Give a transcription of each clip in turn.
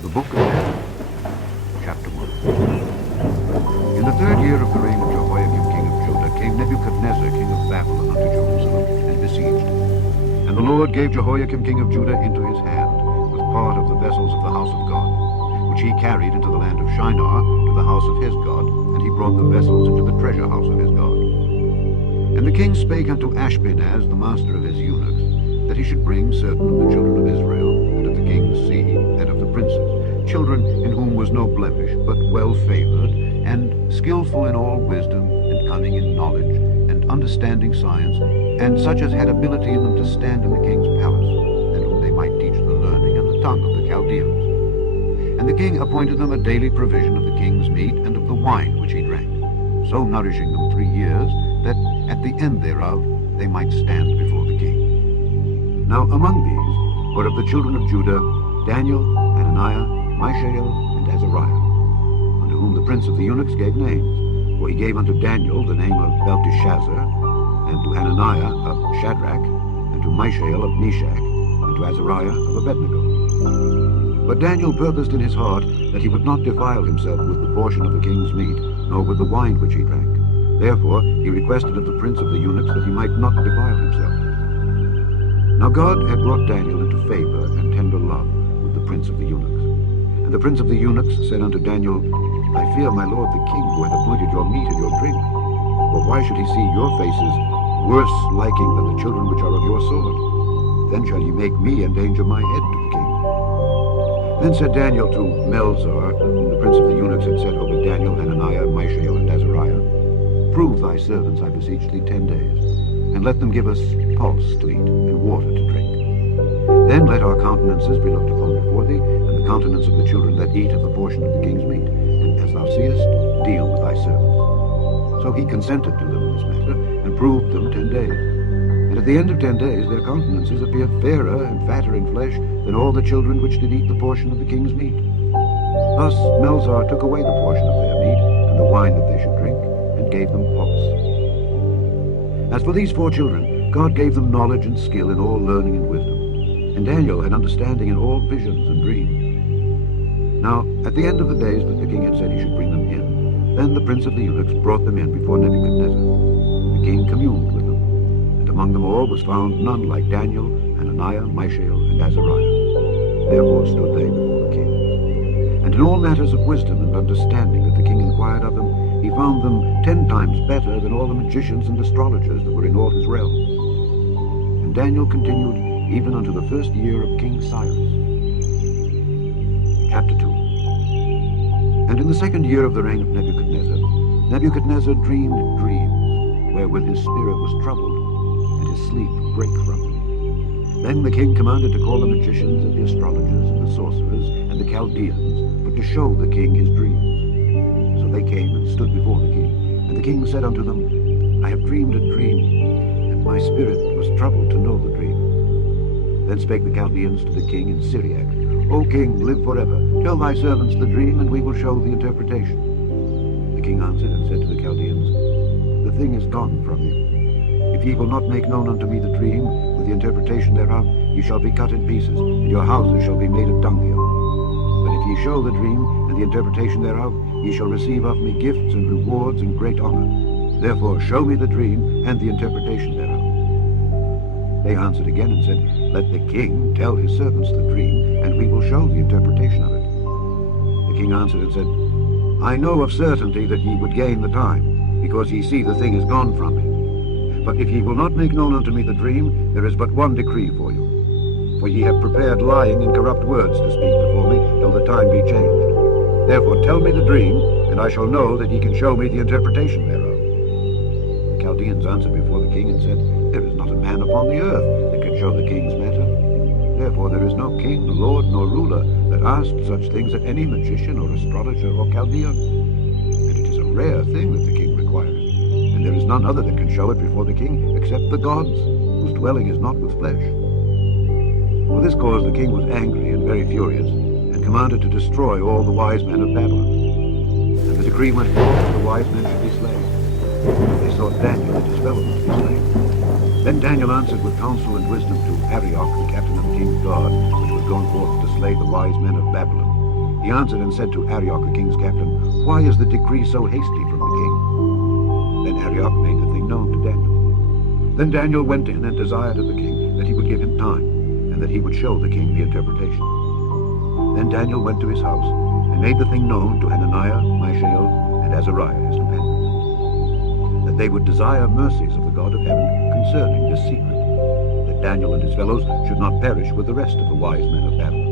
The Book of Daniel, Chapter 1. In the third year of the reign of Jehoiakim king of Judah came Nebuchadnezzar king of Babylon unto Jerusalem, and besieged it. And the Lord gave Jehoiakim king of Judah into his hand, with part of the vessels of the house of God, which he carried into the land of Shinar to the house of his God, and he brought the vessels into the treasure house of his God. And the king spake unto Ashpenaz, the master of his eunuchs, that he should bring certain of the children of Israel, and of the king's seed, and of the princes, children in whom was no blemish, but well favored, and skillful in all wisdom, and cunning in knowledge, and understanding science, and such as had ability in them to stand in the king's palace, and whom they might teach the learning and the tongue of the Chaldeans. And the king appointed them a daily provision of the king's meat and of the wine which he drank, so nourishing them 3 years, that at the end thereof they might stand before the king. Now among these were of the children of Judah Daniel, Hananiah, Mishael, and Azariah, unto whom the prince of the eunuchs gave names. For he gave unto Daniel the name of Belteshazzar, and to Hananiah of Shadrach, and to Mishael of Meshach, and to Azariah of Abednego. But Daniel purposed in his heart that he would not defile himself with the portion of the king's meat, nor with the wine which he drank. Therefore he requested of the prince of the eunuchs that he might not defile himself. Now God had brought Daniel into favor and tender love with the prince of the eunuchs. And the prince of the eunuchs said unto Daniel, I fear my lord the king, who hath appointed your meat and your drink. For why should he see your faces worse liking than the children which are of your sword? Then shall ye make me endanger my head to the king. Then said Daniel to Melzar, whom the prince of the eunuchs had set over Daniel, Hananiah, Mishael, and Azariah, Prove thy servants, I beseech thee, 10 days, and let them give us pulse to eat, and water to drink. Then let our countenances be looked upon before thee, and the countenance of the children that eat of the portion of the king's meat, and as thou seest, deal with thy servants. So he consented to them in this matter, and proved them 10 days. And at the end of 10 days their countenances appeared fairer and fatter in flesh than all the children which did eat the portion of the king's meat. Thus Melzar took away the portion of their meat, and the wine that they should drink, and gave them pulse. As for these 4 children, God gave them knowledge and skill in all learning and wisdom. And Daniel had understanding in all visions and dreams. Now, at the end of the days that the king had said he should bring them in, then the prince of the eunuchs brought them in before Nebuchadnezzar. The king communed with them, and among them all was found none like Daniel, Hananiah, Mishael, and Azariah. Therefore stood they before the king. And in all matters of wisdom and understanding that the king inquired of them, he found them 10 times better than all the magicians and astrologers that were in all his realm. And Daniel continued even unto the first year of King Cyrus. Chapter 2. And in the 2nd year of the reign of Nebuchadnezzar, Nebuchadnezzar dreamed dreams, wherewith his spirit was troubled, and his sleep brake from him. Then the king commanded to call the magicians and the astrologers and the sorcerers and the Chaldeans, for to show the king his dreams. So they came and stood before the king. And the king said unto them, I have dreamed a dream, and my spirit was troubled to know the dream. Then spake the Chaldeans to the king in Syriac, O king, live forever. Tell thy servants the dream, and we will show the interpretation. The king answered and said to the Chaldeans, The thing is gone from you. If ye will not make known unto me the dream, with the interpretation thereof, ye shall be cut in pieces, and your houses shall be made a dunghill. But if ye show the dream, and the interpretation thereof, ye shall receive of me gifts and rewards and great honor. Therefore show me the dream and the interpretation thereof. They answered again and said, Let the king tell his servants the dream, and we will show the interpretation of it. The king answered and said, I know of certainty that ye would gain the time, because ye see the thing is gone from me. But if ye will not make known unto me the dream, there is but one decree for you. For ye have prepared lying and corrupt words to speak before me till the time be changed. Therefore tell me the dream, and I shall know that ye can show me the interpretation thereof. The Chaldeans answered before the king and said, There is not a man upon the earth that can show the king's matter. Therefore there is no king, lord, nor ruler that asked such things at any magician or astrologer or Chaldean. And it is a rare thing that the king requires, and there is none other that can show it before the king except the gods, whose dwelling is not with flesh. For this cause the king was angry and very furious, and commanded to destroy all the wise men of Babylon. And the decree went forth that the wise men should be slain. They sought Daniel and his fellows to be slain. Then Daniel answered with counsel and wisdom to Arioch, the captain of the king's guard, which was gone forth to slay the wise men of Babylon. He answered and said to Arioch, the king's captain, "Why is the decree so hasty from the king?" Then Arioch made the thing known to Daniel. Then Daniel went in and desired of the king that he would give him time, and that he would show the king the interpretation. Then Daniel went to his house, and made the thing known to Hananiah, Mishael, and Azariah, his companions, that they would desire mercies of the God of heaven concerning this secret, that Daniel and his fellows should not perish with the rest of the wise men of Babylon.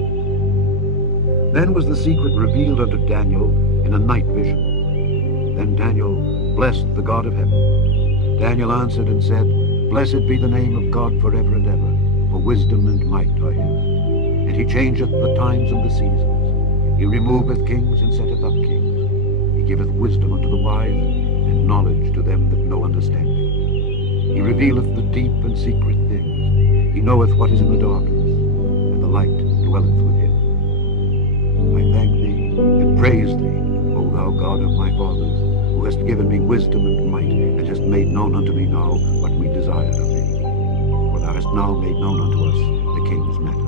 Then was the secret revealed unto Daniel in a night vision. Then Daniel blessed the God of heaven. Daniel answered and said, "Blessed be the name of God forever and ever, for wisdom and might are his. And he changeth the times and the seasons. He removeth kings and setteth up kings. He giveth wisdom unto the wise, and knowledge to them that know understanding. He revealeth the deep and secret things. He knoweth what is in the darkness, and the light dwelleth with him. I thank thee and praise thee, O thou God of my fathers, who hast given me wisdom and might, and hast made known unto me now what we desired of thee. For thou hast now made known unto us the king's matter."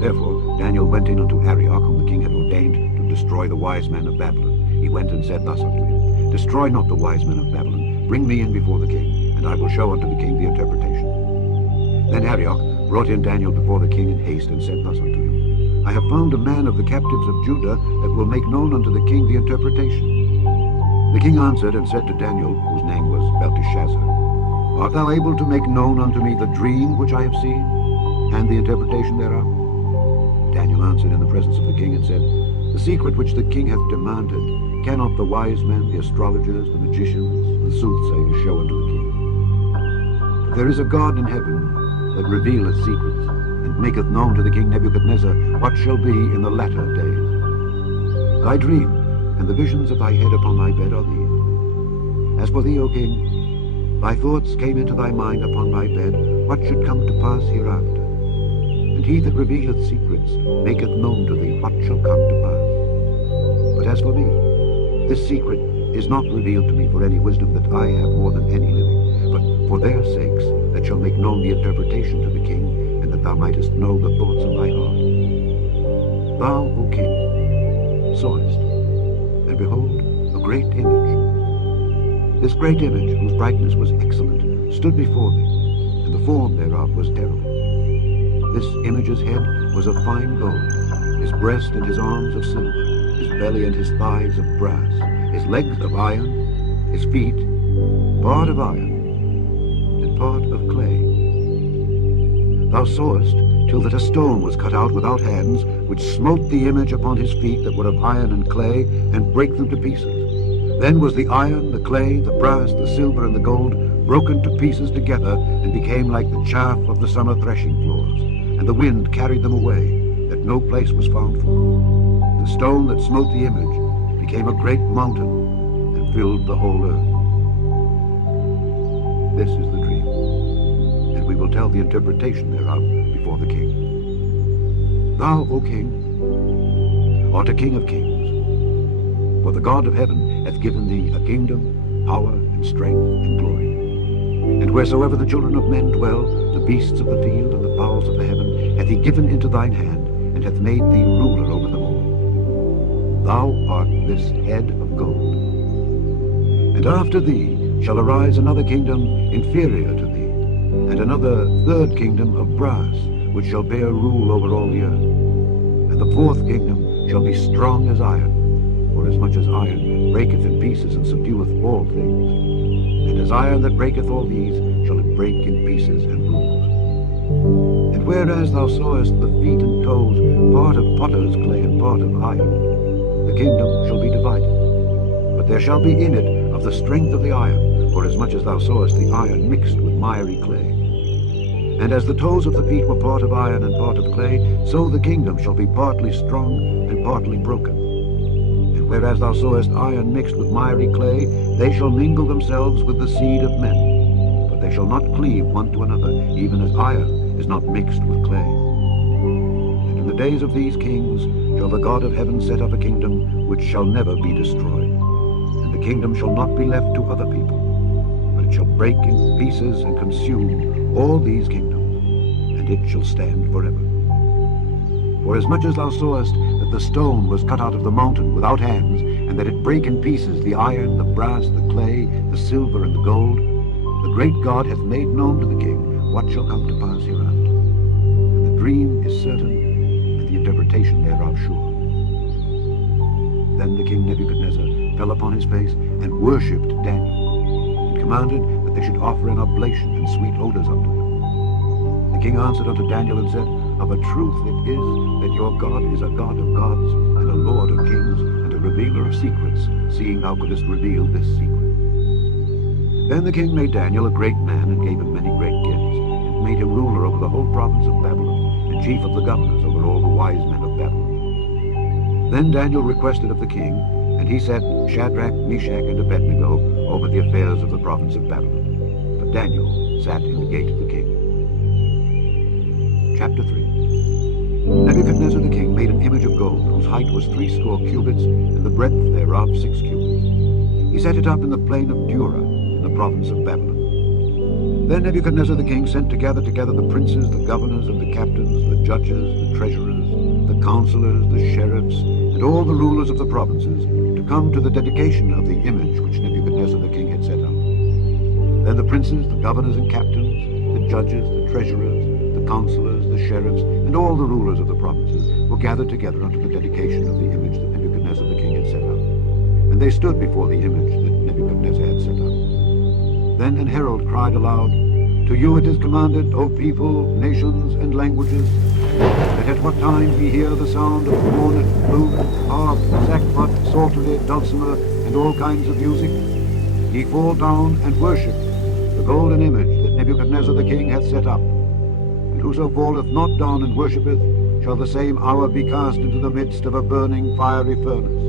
Therefore Daniel went in unto Arioch, whom the king had ordained to destroy the wise men of Babylon. He went and said thus unto him, "Destroy not the wise men of Babylon. Bring me in before the king, and I will show unto the king the interpretation." Then Arioch brought in Daniel before the king in haste, and said thus unto him, "I have found a man of the captives of Judah that will make known unto the king the interpretation." The king answered and said to Daniel, whose name was Belteshazzar, "Art thou able to make known unto me the dream which I have seen, and the interpretation thereof?" Daniel answered in the presence of the king and said, "The secret which the king hath demanded cannot the wise men, the astrologers, the magicians, the soothsayers show unto the king. But there is a God in heaven that revealeth secrets, and maketh known to the king Nebuchadnezzar what shall be in the latter days. Thy dream and the visions of thy head upon thy bed are these. As for thee, O king, thy thoughts came into thy mind upon thy bed, what should come to pass hereafter. And he that revealeth secrets maketh known to thee what shall come to pass. But as for me, this secret is not revealed to me for any wisdom that I have more than any living, but for their sakes that shall make known the interpretation to the king, and that thou mightest know the thoughts of thy heart. Thou, O king, sawest, and behold, a great image. This great image, whose brightness was excellent, stood before thee, and the form thereof was terrible. This image's head was of fine gold, his breast and his arms of silver, his belly and his thighs of brass, his legs of iron, his feet part of iron, and part of clay. Thou sawest till that a stone was cut out without hands, which smote the image upon his feet that were of iron and clay, and brake them to pieces. Then was the iron, the clay, the brass, the silver, and the gold broken to pieces together, and became like the chaff of the summer threshing floors, and the wind carried them away, that no place was found for them. The stone that smote the image became a great mountain, and filled the whole earth. This is the dream, and we will tell the interpretation thereof before the king. Thou, O king, art a king of kings, for the God of heaven hath given thee a kingdom, power, and strength, and glory. And wheresoever the children of men dwell, the beasts of the field and the fowls of the heaven, hath he given into thine hand, and hath made thee ruler over them all. Thou art this head of gold. And after thee shall arise another kingdom inferior to thee, and another third kingdom of brass, which shall bear rule over all the earth. And the fourth kingdom shall be strong as iron, for as much as iron breaketh in pieces and subdueth all things. And as iron that breaketh all these shall it break in pieces and bruise. And whereas thou sawest the feet and toes, part of potter's clay and part of iron, the kingdom shall be divided. But there shall be in it of the strength of the iron, for as much as thou sawest the iron mixed with miry clay. And as the toes of the feet were part of iron and part of clay, so the kingdom shall be partly strong and partly broken. And whereas thou sawest iron mixed with miry clay, they shall mingle themselves with the seed of men, but they shall not cleave one to another, even as iron is not mixed with clay. And in the days of these kings shall the God of heaven set up a kingdom which shall never be destroyed. And the kingdom shall not be left to other people, but it shall break in pieces and consume all these kingdoms, and it shall stand forever. For as much as thou sawest that the stone was cut out of the mountain without hands, and that it brake in pieces the iron, the brass, the clay, the silver, and the gold, the great God hath made known to the king what shall come to pass hereafter. And the dream is certain, and the interpretation thereof sure. Then the king Nebuchadnezzar fell upon his face, and worshipped Daniel, and commanded that they should offer an oblation and sweet odors unto him. The king answered unto Daniel and said, Of a truth it is that your God is a God of gods, and a Lord of kings, and a revealer of secrets, seeing thou couldest reveal this secret. Then the king made Daniel a great man, and gave him many great gifts, and made him ruler over the whole province of Babylon, and chief of the governors over all the wise men of Babylon. Then Daniel requested of the king, and he set Shadrach, Meshach, and Abednego over the affairs of the province of Babylon. But Daniel sat in the gate of the king. Chapter 3. Nebuchadnezzar the king made an image of gold, whose height was 80 cubits, and the breadth thereof 6 cubits. He set it up in the plain of Dura, in the province of Babylon. Then Nebuchadnezzar the king sent to gather together the princes, the governors, and the captains, the judges, the treasurers, the counselors, the sheriffs, and all the rulers of the provinces, to come to the dedication of the image which Nebuchadnezzar the king had set up. Then the princes, the governors and captains, the judges, the treasurers, the counselors, the sheriffs, and all the rulers of the provinces were gathered together unto the dedication of the image that Nebuchadnezzar the king had set up. And they stood before the image that Nebuchadnezzar had set up. Then an herald cried aloud, To you it is commanded, O people, nations, and languages, that at what time ye hear the sound of cornet, flute, harp, sackbut, psaltery, dulcimer, and all kinds of music, ye fall down and worship the golden image that Nebuchadnezzar the king hath set up. Whoso falleth not down and worshippeth, shall the same hour be cast into the midst of a burning fiery furnace.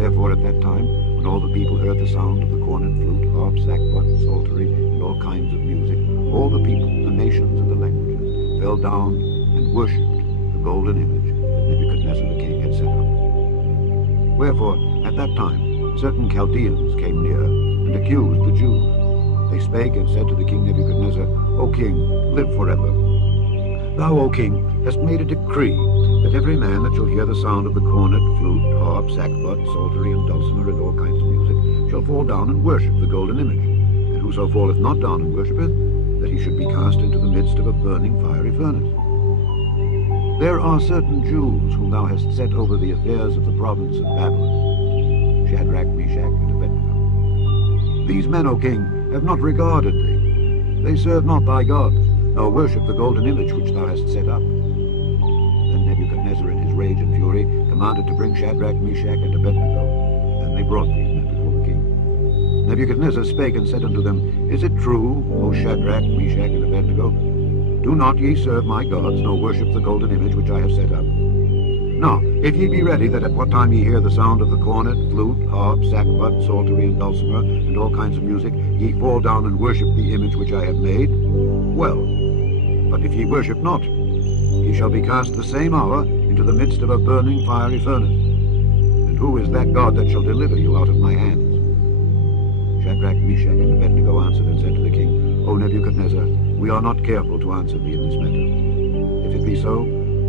Therefore at that time, when all the people heard the sound of the cornet, flute, harp, sackbut, psaltery, and all kinds of music, all the people, the nations, and the languages fell down and worshipped the golden image that Nebuchadnezzar the king had set up. Wherefore, at that time, certain Chaldeans came near and accused the Jews. They spake and said to the king Nebuchadnezzar, O king, live forever. Thou, O king, hast made a decree that every man that shall hear the sound of the cornet, flute, harp, sackbut, psaltery, and dulcimer, and all kinds of music, shall fall down and worship the golden image. And whoso falleth not down and worshippeth, that he should be cast into the midst of a burning fiery furnace. There are certain Jews whom thou hast set over the affairs of the province of Babylon, Shadrach, Meshach, and Abednego. These men, O king, have not regarded thee. They serve not thy gods, nor worship the golden image which thou hast set up. Then Nebuchadnezzar in his rage and fury commanded to bring Shadrach, Meshach, and Abednego. Then they brought these men before the king. Nebuchadnezzar spake and said unto them, Is it true, O Shadrach, Meshach, and Abednego? Do not ye serve my gods, nor worship the golden image which I have set up? Now, if ye be ready that at what time ye hear the sound of the cornet, flute, harp, sackbut, psaltery, and dulcimer, and all kinds of music, ye fall down and worship the image which I have made, well. But if ye worship not, ye shall be cast the same hour into the midst of a burning fiery furnace. And who is that God that shall deliver you out of my hands? Shadrach, Meshach, and Abednego answered and said to the king, O Nebuchadnezzar, we are not careful to answer thee in this matter. If it be so,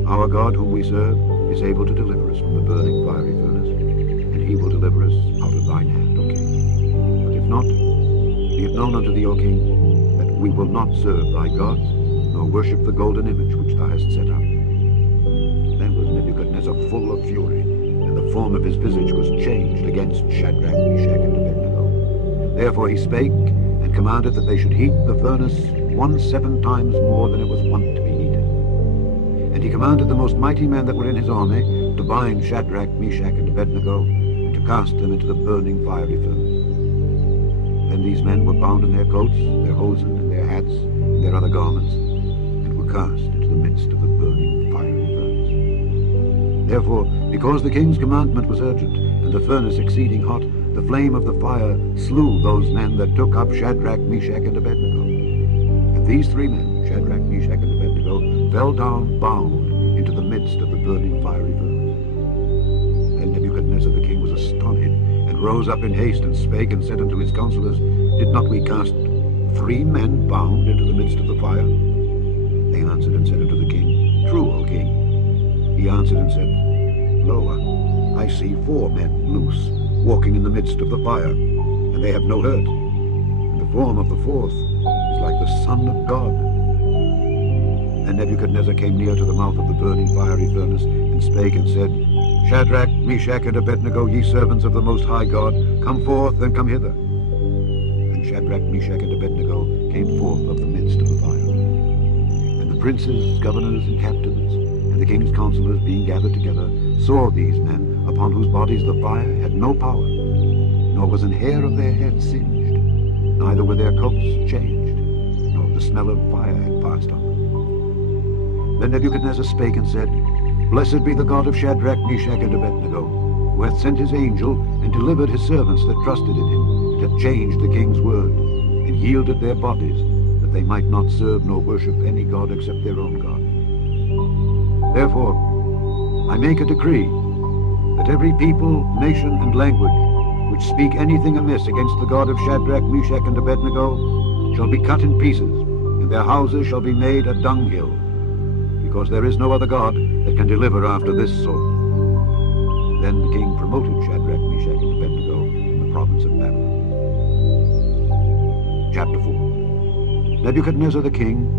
our God whom we serve is able to deliver us from the burning fiery furnace, and he will deliver us out of thine hand, O king. But if not, be it known unto thee, O king, that we will not serve thy gods, nor worship the golden image which thou hast set up. Then was Nebuchadnezzar full of fury, and the form of his visage was changed against Shadrach, Meshach, and Abednego. Therefore he spake, and commanded that they should heat the furnace 17 times more than it was wont to be heated. And he commanded the most mighty men that were in his army to bind Shadrach, Meshach, and Abednego, and to cast them into the burning fiery furnace. Then these men were bound in their coats, their hosen, and their hats, and their other garments, and were cast into the midst of the burning fiery furnace. Therefore, because the king's commandment was urgent, and the furnace exceeding hot, the flame of the fire slew those men that took up Shadrach, Meshach, and Abednego. And these three men, Shadrach, Meshach, and Abednego, fell down bound into the midst of the burning fiery furnace. Then Nebuchadnezzar the king was astonished, and rose up in haste, and spake and said unto his counselors, Did not we cast 3 men bound into the midst of the fire? They answered and said unto the king, True, O king. He answered and said, Lo, I see 4 men loose, walking in the midst of the fire, and they have no hurt. And the form of the 4th is like the Son of God. And Nebuchadnezzar came near to the mouth of the burning fiery furnace, and spake and said, Shadrach, Meshach, and Abednego, ye servants of the Most High God, come forth and come hither. And Shadrach, Meshach, and Abednego came forth of the midst of the fire. And the princes, governors, and captains, and the king's counselors, being gathered together, saw these men, upon whose bodies the fire had no power, nor was an hair of their head singed, neither were their coats changed, nor the smell of fire had passed on them. Then Nebuchadnezzar spake and said, Blessed be the God of Shadrach, Meshach, and Abednego, who hath sent his angel, and delivered his servants that trusted in him, and hath changed the king's word, and yielded their bodies, that they might not serve nor worship any god except their own God. Therefore, I make a decree, that every people, nation, and language, which speak anything amiss against the God of Shadrach, Meshach, and Abednego, shall be cut in pieces, and their houses shall be made a dunghill, because there is no other God that can deliver after this sort. Then the king promoted Shadrach, Meshach, and Abednego in the province of Babylon. Chapter 4. Nebuchadnezzar the king,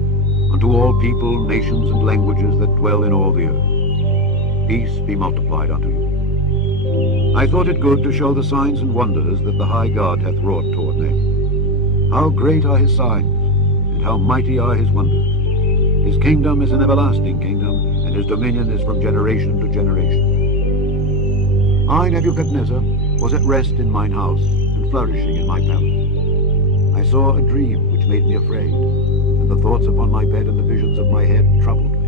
unto all people, nations, and languages that dwell in all the earth. Peace be multiplied unto you. I thought it good to show the signs and wonders that the high God hath wrought toward men. How great are his signs, and how mighty are his wonders. His kingdom is an everlasting kingdom, and his dominion is from generation to generation. I, Nebuchadnezzar, was at rest in mine house, and flourishing in my palace. I saw a dream which made me afraid, and the thoughts upon my bed and the visions of my head troubled me.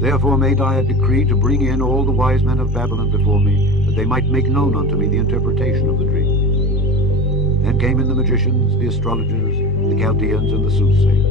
Therefore made I a decree to bring in all the wise men of Babylon before me, that they might make known unto me the interpretation of the dream. Then came in the magicians, the astrologers, the Chaldeans, and the soothsayers.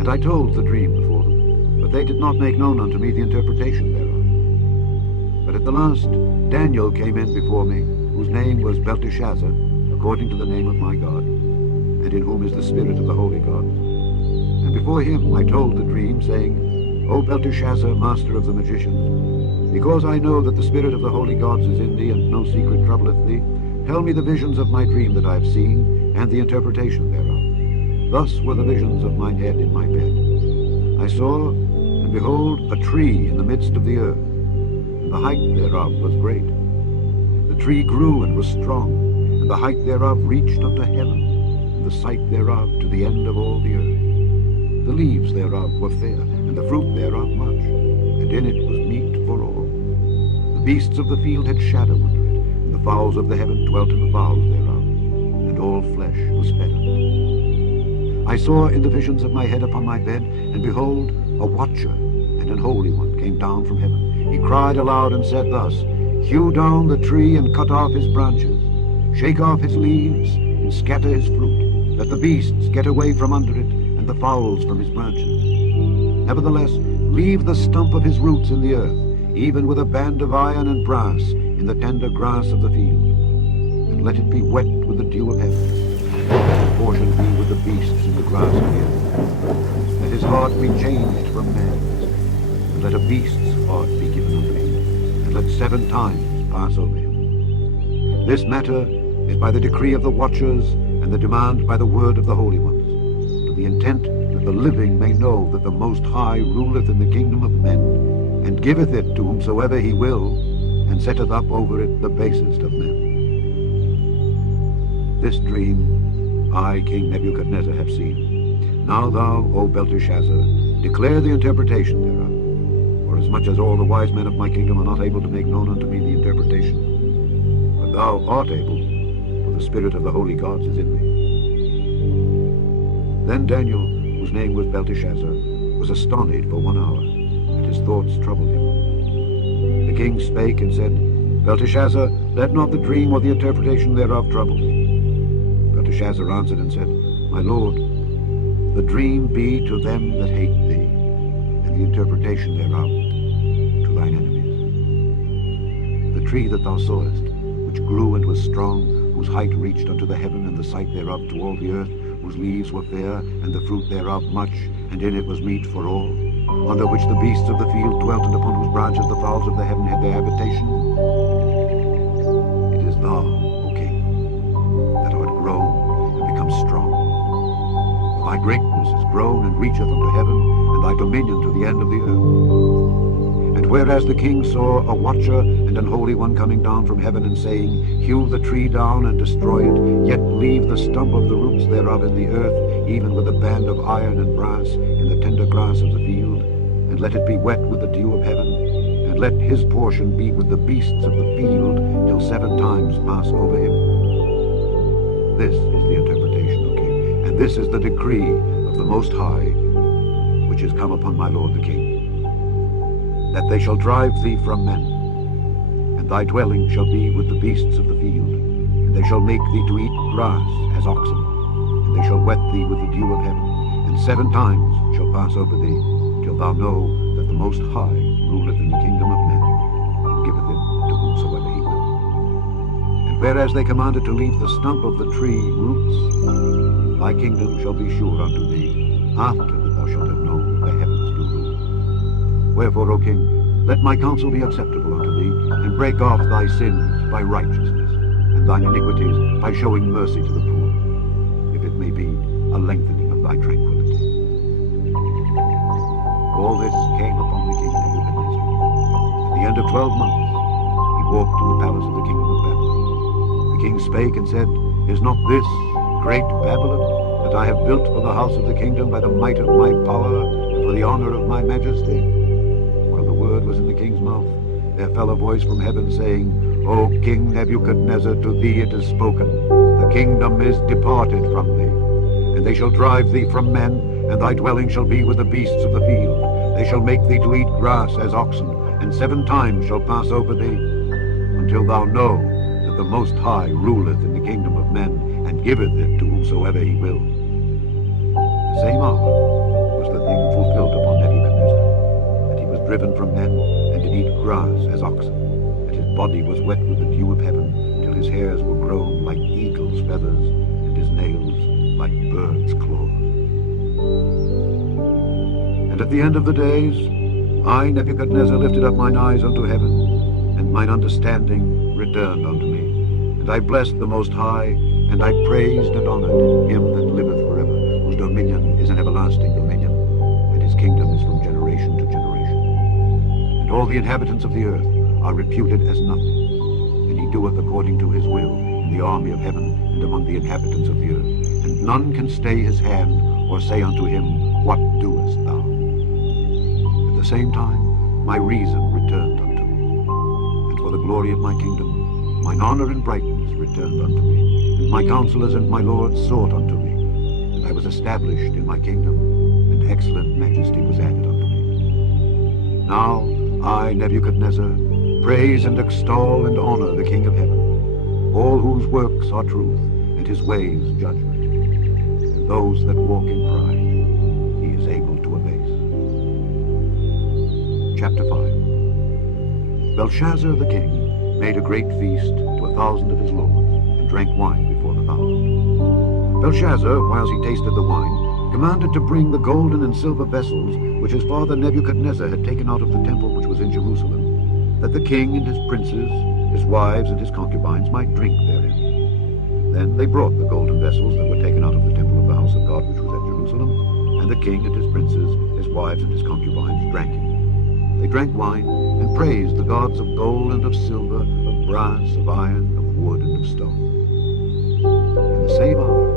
And I told the dream before them, but they did not make known unto me the interpretation thereof. But at the last Daniel came in before me, whose name was Belteshazzar, according to the name of my God, and in whom is the spirit of the holy gods. And before him I told the dream, saying, O Belteshazzar, master of the magicians, because I know that the spirit of the holy gods is in thee, and no secret troubleth thee, tell me the visions of my dream that I have seen, and the interpretation thereof. Thus were the visions of mine head in my bed. I saw, and behold, a tree in the midst of the earth, and the height thereof was great. The tree grew and was strong, and the height thereof reached unto heaven, and the sight thereof to the end of all the earth. The leaves thereof were fair, and the fruit thereof much, and in it was meat for all. The beasts of the field had shadow under it, and the fowls of the heaven dwelt in the boughs thereof, and all flesh was fed on it. I saw in the visions of my head upon my bed, and behold, a watcher and an holy one came down from heaven. He cried aloud and said thus, Hew down the tree and cut off his branches, shake off his leaves and scatter his fruit, that the beasts get away from under it, and the fowls from his branches. Nevertheless, leave the stump of his roots in the earth, even with a band of iron and brass in the tender grass of the field, and let it be wet with the dew of heaven. Portion be with the beasts in the grass of the earth. Let his heart be changed from man's, and let a beast's heart be given unto him, and let 7 times pass over him. This matter is by the decree of the watchers, and the demand by the word of the holy ones, to the intent that the living may know that the Most High ruleth in the kingdom of men, and giveth it to whomsoever he will, and setteth up over it the basest of men. This dream I, King Nebuchadnezzar, have seen. Now thou, O Belteshazzar, declare the interpretation thereof, for as much as all the wise men of my kingdom are not able to make known unto me the interpretation, but thou art able, for the spirit of the holy gods is in thee. Then Daniel, whose name was Belteshazzar, was astonished for 1 hour, and his thoughts troubled him. The king spake and said, Belteshazzar, let not the dream or the interpretation thereof trouble thee. Belteshazzar answered and said, My lord, the dream be to them that hate thee, and the interpretation thereof to thine enemies. The tree that thou sawest, which grew and was strong, whose height reached unto the heaven, and the sight thereof to all the earth, whose leaves were fair, and the fruit thereof much, and in it was meat for all. under which the beasts of the field dwelt, and upon whose branches the fowls of the heaven had their habitation? It is thou, O King, that art grown and become strong. For thy greatness is grown and reacheth unto heaven, and thy dominion to the end of the earth. And whereas the king saw a watcher and an holy one coming down from heaven, and saying, Hew the tree down and destroy it, yet leave the stump of the roots thereof in the earth, even with a band of iron and brass in the tender grass of the field, and let it be wet with the dew of heaven, and let his portion be with the beasts of the field, till 7 times pass over him. This is the interpretation, O king, and this is the decree of the Most High, which is come upon my lord the king, that they shall drive thee from men, and thy dwelling shall be with the beasts of the field, and they shall make thee to eat grass as oxen, and they shall wet thee with the dew of heaven, and 7 times shall pass over thee, till thou know that the Most High ruleth in the kingdom of men, and giveth it to whomsoever he will. And whereas they commanded to leave the stump of the tree roots, thy kingdom shall be sure unto thee, after that thou shalt have known the heavens do rule. Wherefore, O king, let my counsel be acceptable unto thee, and break off thy sins by righteousness, and thine iniquities by showing mercy to the poor, if it may be a lengthening of thy tranquility. All this came upon the king Nebuchadnezzar. At the end of 12 months, he walked in the palace of the kingdom of Babylon. The king spake and said, Is not this great Babylon, that I have built for the house of the kingdom by the might of my power, and for the honor of my majesty? While the word was in the king's mouth, there fell a voice from heaven, saying, O King Nebuchadnezzar, to thee it is spoken, the kingdom is departed from thee, and they shall drive thee from men, and thy dwelling shall be with the beasts of the field. They shall make thee to eat grass as oxen, and 7 times shall pass over thee, until thou know that the Most High ruleth in the kingdom of men, and giveth it to whomsoever he will. The same hour was the thing fulfilled upon Nebuchadnezzar, and he was driven from men, and did eat grass as oxen, and his body was wet with the dew of heaven, till his hairs were grown like eagle's feathers, and his nails like birds' claws. And at the end of the days, I, Nebuchadnezzar, lifted up mine eyes unto heaven, and mine understanding returned unto me. And I blessed the Most High, and I praised and honored him that liveth forever, whose dominion is an everlasting dominion, and his kingdom is from generation to generation. And all the inhabitants of the earth are reputed as nothing, and he doeth according to his will in the army of heaven and among the inhabitants of the earth. And none can stay his hand, or say unto him, What doest thou? At the same time my reason returned unto me, and for the glory of my kingdom mine honor and brightness returned unto me, and my counselors and my lords sought unto me, and I was established in my kingdom, and excellent majesty was added unto me. Now I, Nebuchadnezzar, praise and extol and honor the King of heaven, all whose works are truth, and his ways judgment, and those that walk in pride he is able to abase. Chapter 5. Belshazzar the king made a great feast to 1,000 of his lords, and drank wine before the 1,000. Belshazzar, whiles he tasted the wine, commanded to bring the golden and silver vessels which his father Nebuchadnezzar had taken out of the temple which was in Jerusalem, that the king and his princes, his wives and his concubines might drink therein. Then they brought the golden vessels that were taken out of the temple of the house of God which was at Jerusalem, and the king and his princes, his wives and his concubines drank it. They drank wine, and praised the gods of gold and of silver, of brass, of iron, of wood, and of stone. In the same hour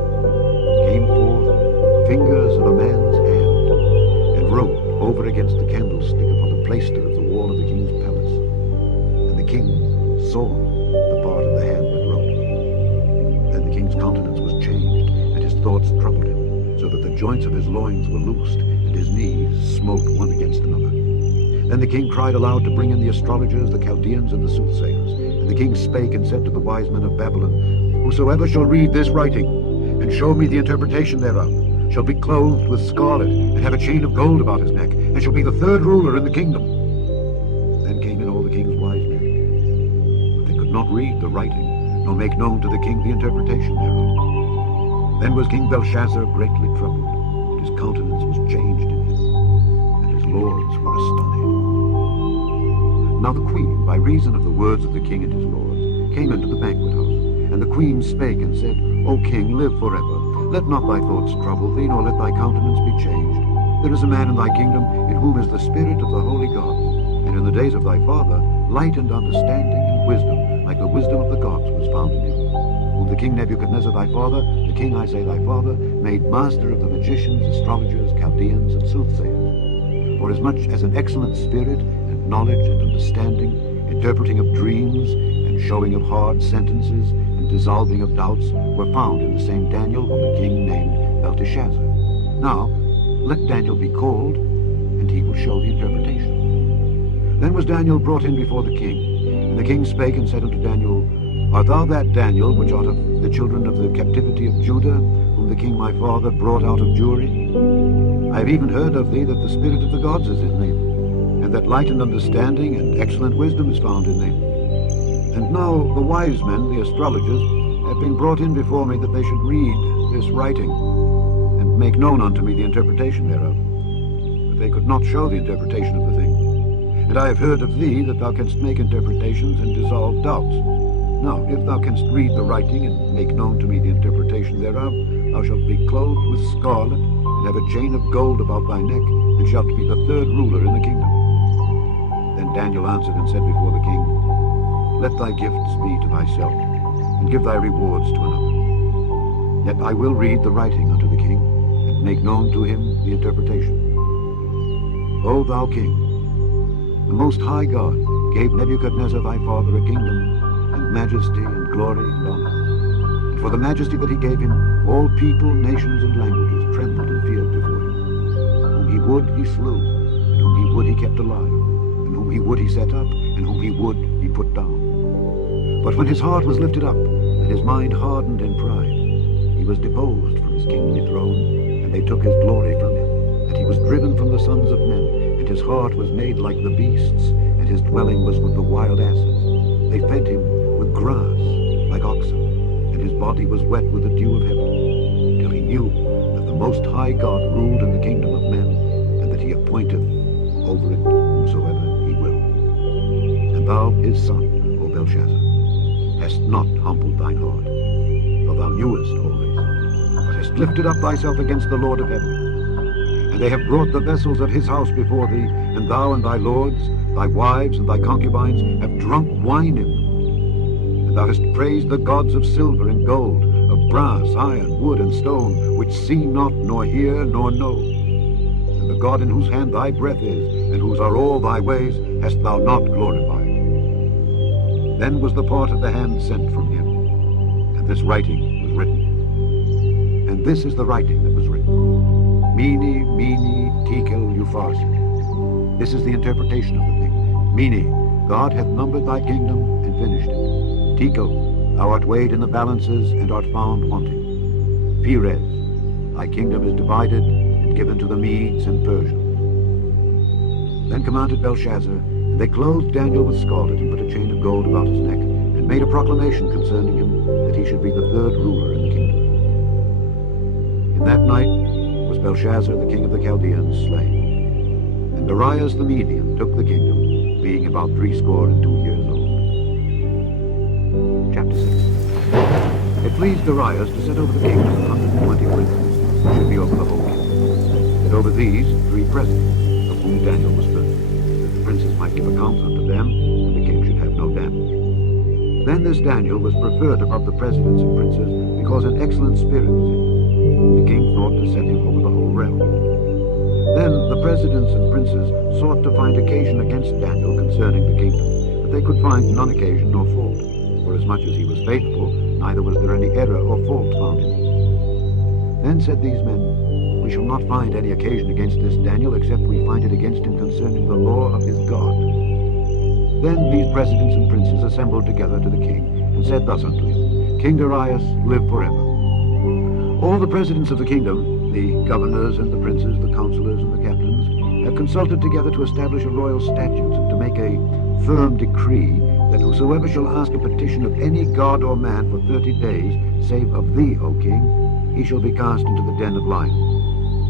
came forth fingers of a man's hand, and wrote over against the candlestick upon the plaister of the wall of the king's palace. And the king saw the part of the hand that wrote. Then the king's countenance was changed, and his thoughts troubled him, so that the joints of his loins were loosed, and his knees smote one against another. Then the king cried aloud to bring in the astrologers, the Chaldeans, and the soothsayers. And the king spake and said to the wise men of Babylon, Whosoever shall read this writing, and show me the interpretation thereof, shall be clothed with scarlet, and have a chain of gold about his neck, and shall be the 3rd ruler in the kingdom. Then came in all the king's wise men, but they could not read the writing, nor make known to the king the interpretation thereof. Then was King Belshazzar greatly troubled, and his countenance was changed in him, and his lords were astonished. Now the queen, by reason of the words of the king and his lords, came into the banquet house. And the queen spake and said, O king, live forever. Let not thy thoughts trouble thee, nor let thy countenance be changed. There is a man in thy kingdom in whom is the spirit of the holy gods. And in the days of thy father, light and understanding and wisdom, like the wisdom of the gods, was found in him. Whom the king Nebuchadnezzar thy father, the king, I say, thy father, made master of the magicians, astrologers, Chaldeans, and soothsayers. For as much as an excellent spirit, and knowledge and understanding, interpreting of dreams, and showing of hard sentences, and dissolving of doubts, were found in the same Daniel, whom the king named Belteshazzar. Now, let Daniel be called, and he will show the interpretation. Then was Daniel brought in before the king. And the king spake and said unto Daniel, Art thou that Daniel, which art of the children of the captivity of Judah, whom the king my father brought out of Jewry? I have even heard of thee that the spirit of the gods is in thee, and that light and understanding and excellent wisdom is found in thee. And now the wise men, the astrologers, have been brought in before me that they should read this writing, and make known unto me the interpretation thereof. But they could not show the interpretation of the thing. And I have heard of thee that thou canst make interpretations and dissolve doubts. Now, if thou canst read the writing and make known to me the interpretation thereof, thou shalt be clothed with scarlet, and have a chain of gold about thy neck, and shalt be the third ruler in the kingdom. Then Daniel answered and said before the king, Let thy gifts be to thyself, and give thy rewards to another. Yet I will read the writing unto the king, and make known to him the interpretation. O thou king, the Most High God gave Nebuchadnezzar thy father a kingdom, and majesty, and glory, and honor. And for the majesty that he gave him, all people, nations, and languages trembled and feared before him. Whom he would, he slew, and whom he would, he kept alive, and whom he would, he set up, and whom he would, he put down. But when his heart was lifted up, and his mind hardened in pride, he was deposed from his kingly throne, and they took his glory from him, and he was driven from the sons of men, and his heart was made like the beasts, and his dwelling was with the wild asses. They fed him with grass, like oxen, and his body was wet with the dew of heaven, till he knew that the Most High God ruled in the kingdom of men, and that he appointeth over it whomsoever he will. And thou, his son, O Belshazzar, hast not humbled thine heart, for thou knewest always, but hast lifted up thyself against the Lord of heaven. And they have brought the vessels of his house before thee, and thou and thy lords, thy wives and thy concubines, have drunk wine in them. And thou hast praised the gods of silver and gold, of brass, iron, wood, and stone, which see not, nor hear, nor know. And the God in whose hand thy breath is, and whose are all thy ways, hast thou not glorified. Then was the part of the hand sent from him, and this writing was written. And this is the writing that was written. Mene, mene, tekel, upharsin. This is the interpretation of the thing. Mene, God hath numbered thy kingdom and finished it. Tekel, thou art weighed in the balances and art found wanting. Perez, thy kingdom is divided and given to the Medes and Persians. Then commanded Belshazzar, and they clothed Daniel with scarlet and put a chain of gold about his neck, and made a proclamation concerning him that he should be the third ruler in the kingdom. In that night was Belshazzar, the king of the Chaldeans, slain. And Darius the Median took the kingdom, being about 62 years old. Chapter 6. It pleased Darius to set over the kingdom 120 princes, who should be over the whole kingdom, and over these 3 presidents, of whom Daniel was first, that the princes might give accounts unto them, and the king should have no damage. Then this Daniel was preferred above the presidents and princes, because an excellent spirit was in him. The king thought to set him over the whole realm. Then the presidents and princes sought to find occasion against Daniel concerning the kingdom, but they could find none occasion nor fault, for as much as he was faithful, neither was there any error or fault found in him. Then said these men, We shall not find any occasion against this Daniel, except we find it against him concerning the law of his God. Then these presidents and princes assembled together to the king, and said thus unto him, King Darius, live forever. All the presidents of the kingdom, the governors and the princes, the counselors and the captains, have consulted together to establish a royal statute and to make a firm decree that whosoever shall ask a petition of any god or man for 30 days, save of thee, O king, he shall be cast into the den of lions.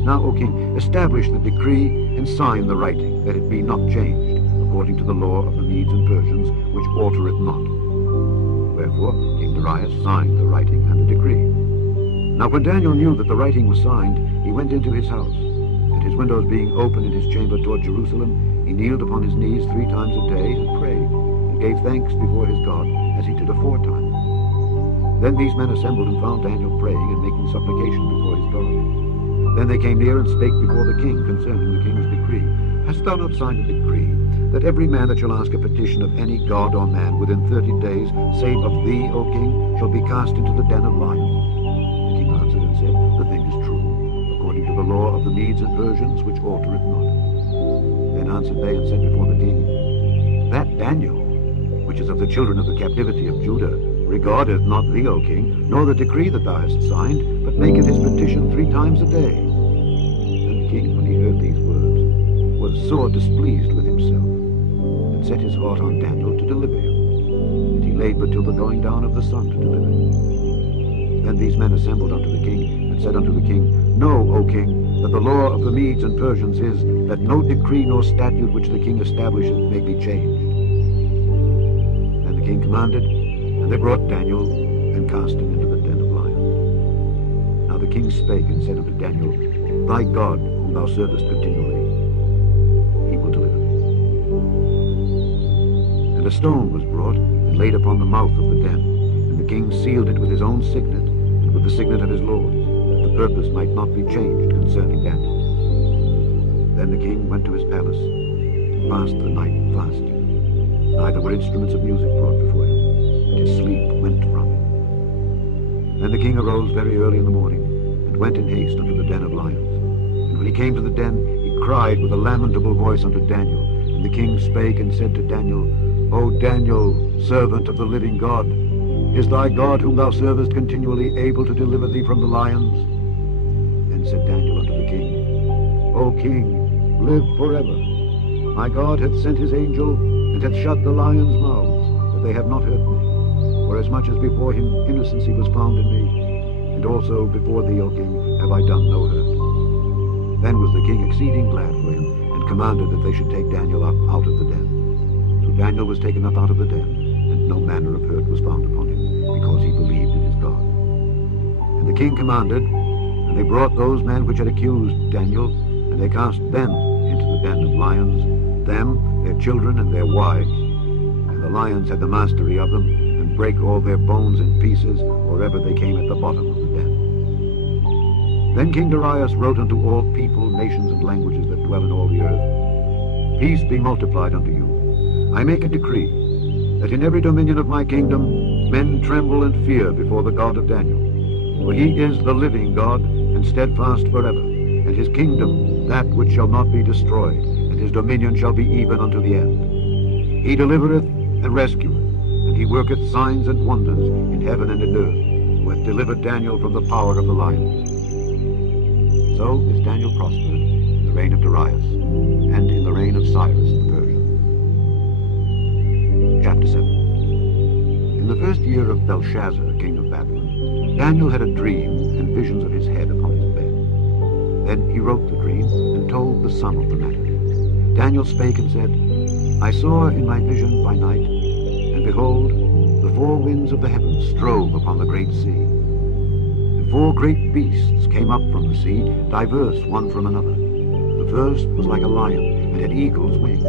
Now, O king, establish the decree and sign the writing, that it be not changed, according to the law of the Medes and Persians, which altereth not. Wherefore King Darius signed the writing and the decree. Now when Daniel knew that the writing was signed, he went into his house, and his windows being open in his chamber toward Jerusalem, he kneeled upon his knees 3 times a day and prayed, and gave thanks before his God, as he did aforetime. Then these men assembled and found Daniel praying and making supplication before his God. Then they came near and spake before the king concerning the king's decree. Hast thou not signed a decree, that every man that shall ask a petition of any god or man within 30 days, save of thee, O king, shall be cast into the den of lions? The king answered and said, The thing is true, according to the law of the Medes and Persians, which altereth not. Then answered they and said before the king, That Daniel, which is of the children of the captivity of Judah, regardeth not thee, O king, nor the decree that thou hast signed, but maketh his petition 3 times a day. And the king, when he heard these words, was sore displeased with himself, and set his heart on Daniel to deliver him. And he labored till the going down of the sun to deliver him. Then these men assembled unto the king, and said unto the king, Know, O king, that the law of the Medes and Persians is, that no decree nor statute which the king establisheth may be changed. And the king commanded, and they brought Daniel, and cast him into the den of lions. Now the king spake and said unto Daniel, Thy God, whom thou servest continually, he will deliver thee. And a stone was brought, and laid upon the mouth of the den, and the king sealed it with his own signet, and with the signet of his lords, that the purpose might not be changed concerning Daniel. Then the king went to his palace, and passed the night fasting. Neither were instruments of music brought before him, and his sleep went from him. Then the king arose very early in the morning, and went in haste unto the den of lions. And when he came to the den, he cried with a lamentable voice unto Daniel. And the king spake and said to Daniel, O Daniel, servant of the living God, is thy God whom thou servest continually able to deliver thee from the lions? Then said Daniel unto the king, O king, live forever. My God hath sent his angel, and hath shut the lions' mouths, that they have not hurt me. For as much as before him innocency was found in me, and also before thee, O king, have I done no hurt. Then was the king exceeding glad for him, and commanded that they should take Daniel up out of the den. So Daniel was taken up out of the den, and no manner of hurt was found upon him, because he believed in his God. And the king commanded, and they brought those men which had accused Daniel, and they cast them into the den of lions, them, their children, and their wives. And the lions had the mastery of them, and brake all their bones in pieces, or ever they came at the bottom of the den. Then King Darius wrote unto all people, nations, and languages that dwell in all the earth, Peace be multiplied unto you. I make a decree, that in every dominion of my kingdom men tremble and fear before the God of Daniel. For he is the living God, and steadfast forever, and his kingdom that which shall not be destroyed, and his dominion shall be even unto the end. He delivereth and rescueth, and he worketh signs and wonders in heaven and in earth, who hath delivered Daniel from the power of the lions. So is Daniel prospered in the reign of Darius, and in the reign of Cyrus the Persian. Chapter 7. In the first year of Belshazzar, king of Babylon, Daniel had a dream and visions of his head upon his bed. Then he wrote the dream, and told the sum of the matter. Daniel spake and said, I saw in my vision by night, and behold, the 4 winds of the heavens strove upon the great sea. And 4 great beasts came up from the sea, diverse one from another. The first was like a lion, and had eagle's wings.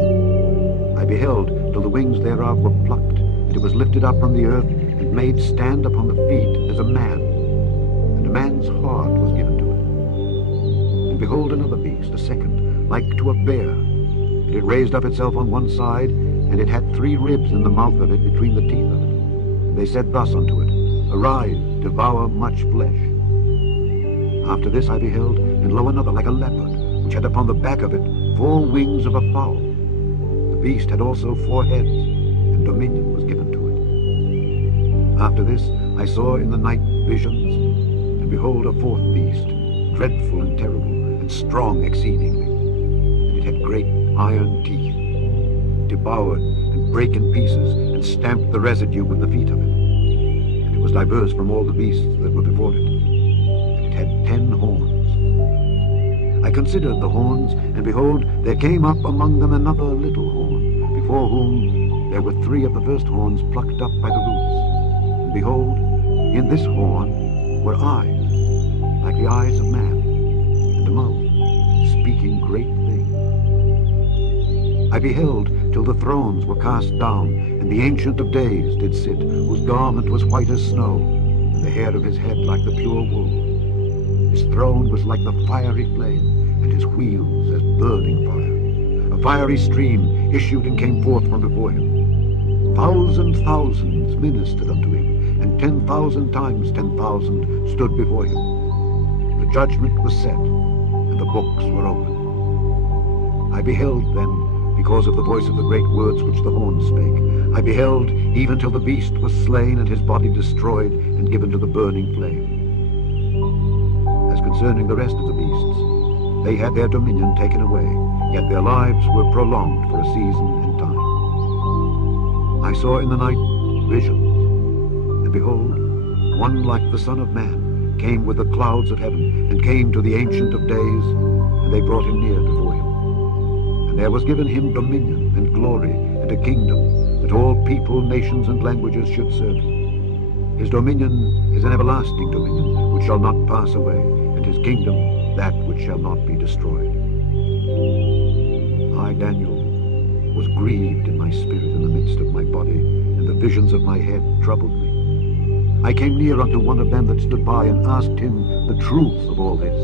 I beheld till the wings thereof were plucked, and it was lifted up from the earth, and made stand upon the feet as a man, and a man's heart was given to it. And behold another beast, a second, like to a bear, and it raised up itself on one side, and it had 3 ribs in the mouth of it between the teeth of it. And they said thus unto it, Arise, devour much flesh. After this I beheld, and lo, another like a leopard, which had upon the back of it 4 wings of a fowl. The beast had also 4 heads, and dominion was given to it. After this I saw in the night visions, and behold a 4th beast, dreadful and terrible, and strong exceedingly. And it had great iron teeth, devoured and brake in pieces, and stamped the residue with the feet of it. And it was diverse from all the beasts that were before it, and it had 10 horns. considered the horns, and behold, there came up among them another little horn, before whom there were 3 of the first horns plucked up by the roots. And behold, in this horn were eyes, like the eyes of man, and a mouth, speaking great things. I beheld till the thrones were cast down, and the Ancient of Days did sit, whose garment was white as snow, and the hair of his head like the pure wool. His throne was like the fiery flame, and his wheels as burning fire. A fiery stream issued and came forth from before him. Thousands ministered unto him, and 10,000 times 10,000 stood before him. The judgment was set, and the books were opened. I beheld then, because of the voice of the great words which the horn spake. I beheld even till the beast was slain, and his body destroyed, and given to the burning flame. As concerning the rest of the beasts, they had their dominion taken away, yet their lives were prolonged for a season and time. I saw in the night visions, and behold, one like the Son of Man came with the clouds of heaven, and came to the Ancient of Days, and they brought him near before him. And there was given him dominion and glory and a kingdom, that all people, nations, and languages should serve him. His dominion is an everlasting dominion, which shall not pass away, and his kingdom that which shall not be destroyed. I, Daniel, was grieved in my spirit in the midst of my body, and the visions of my head troubled me. I came near unto one of them that stood by, and asked him the truth of all this.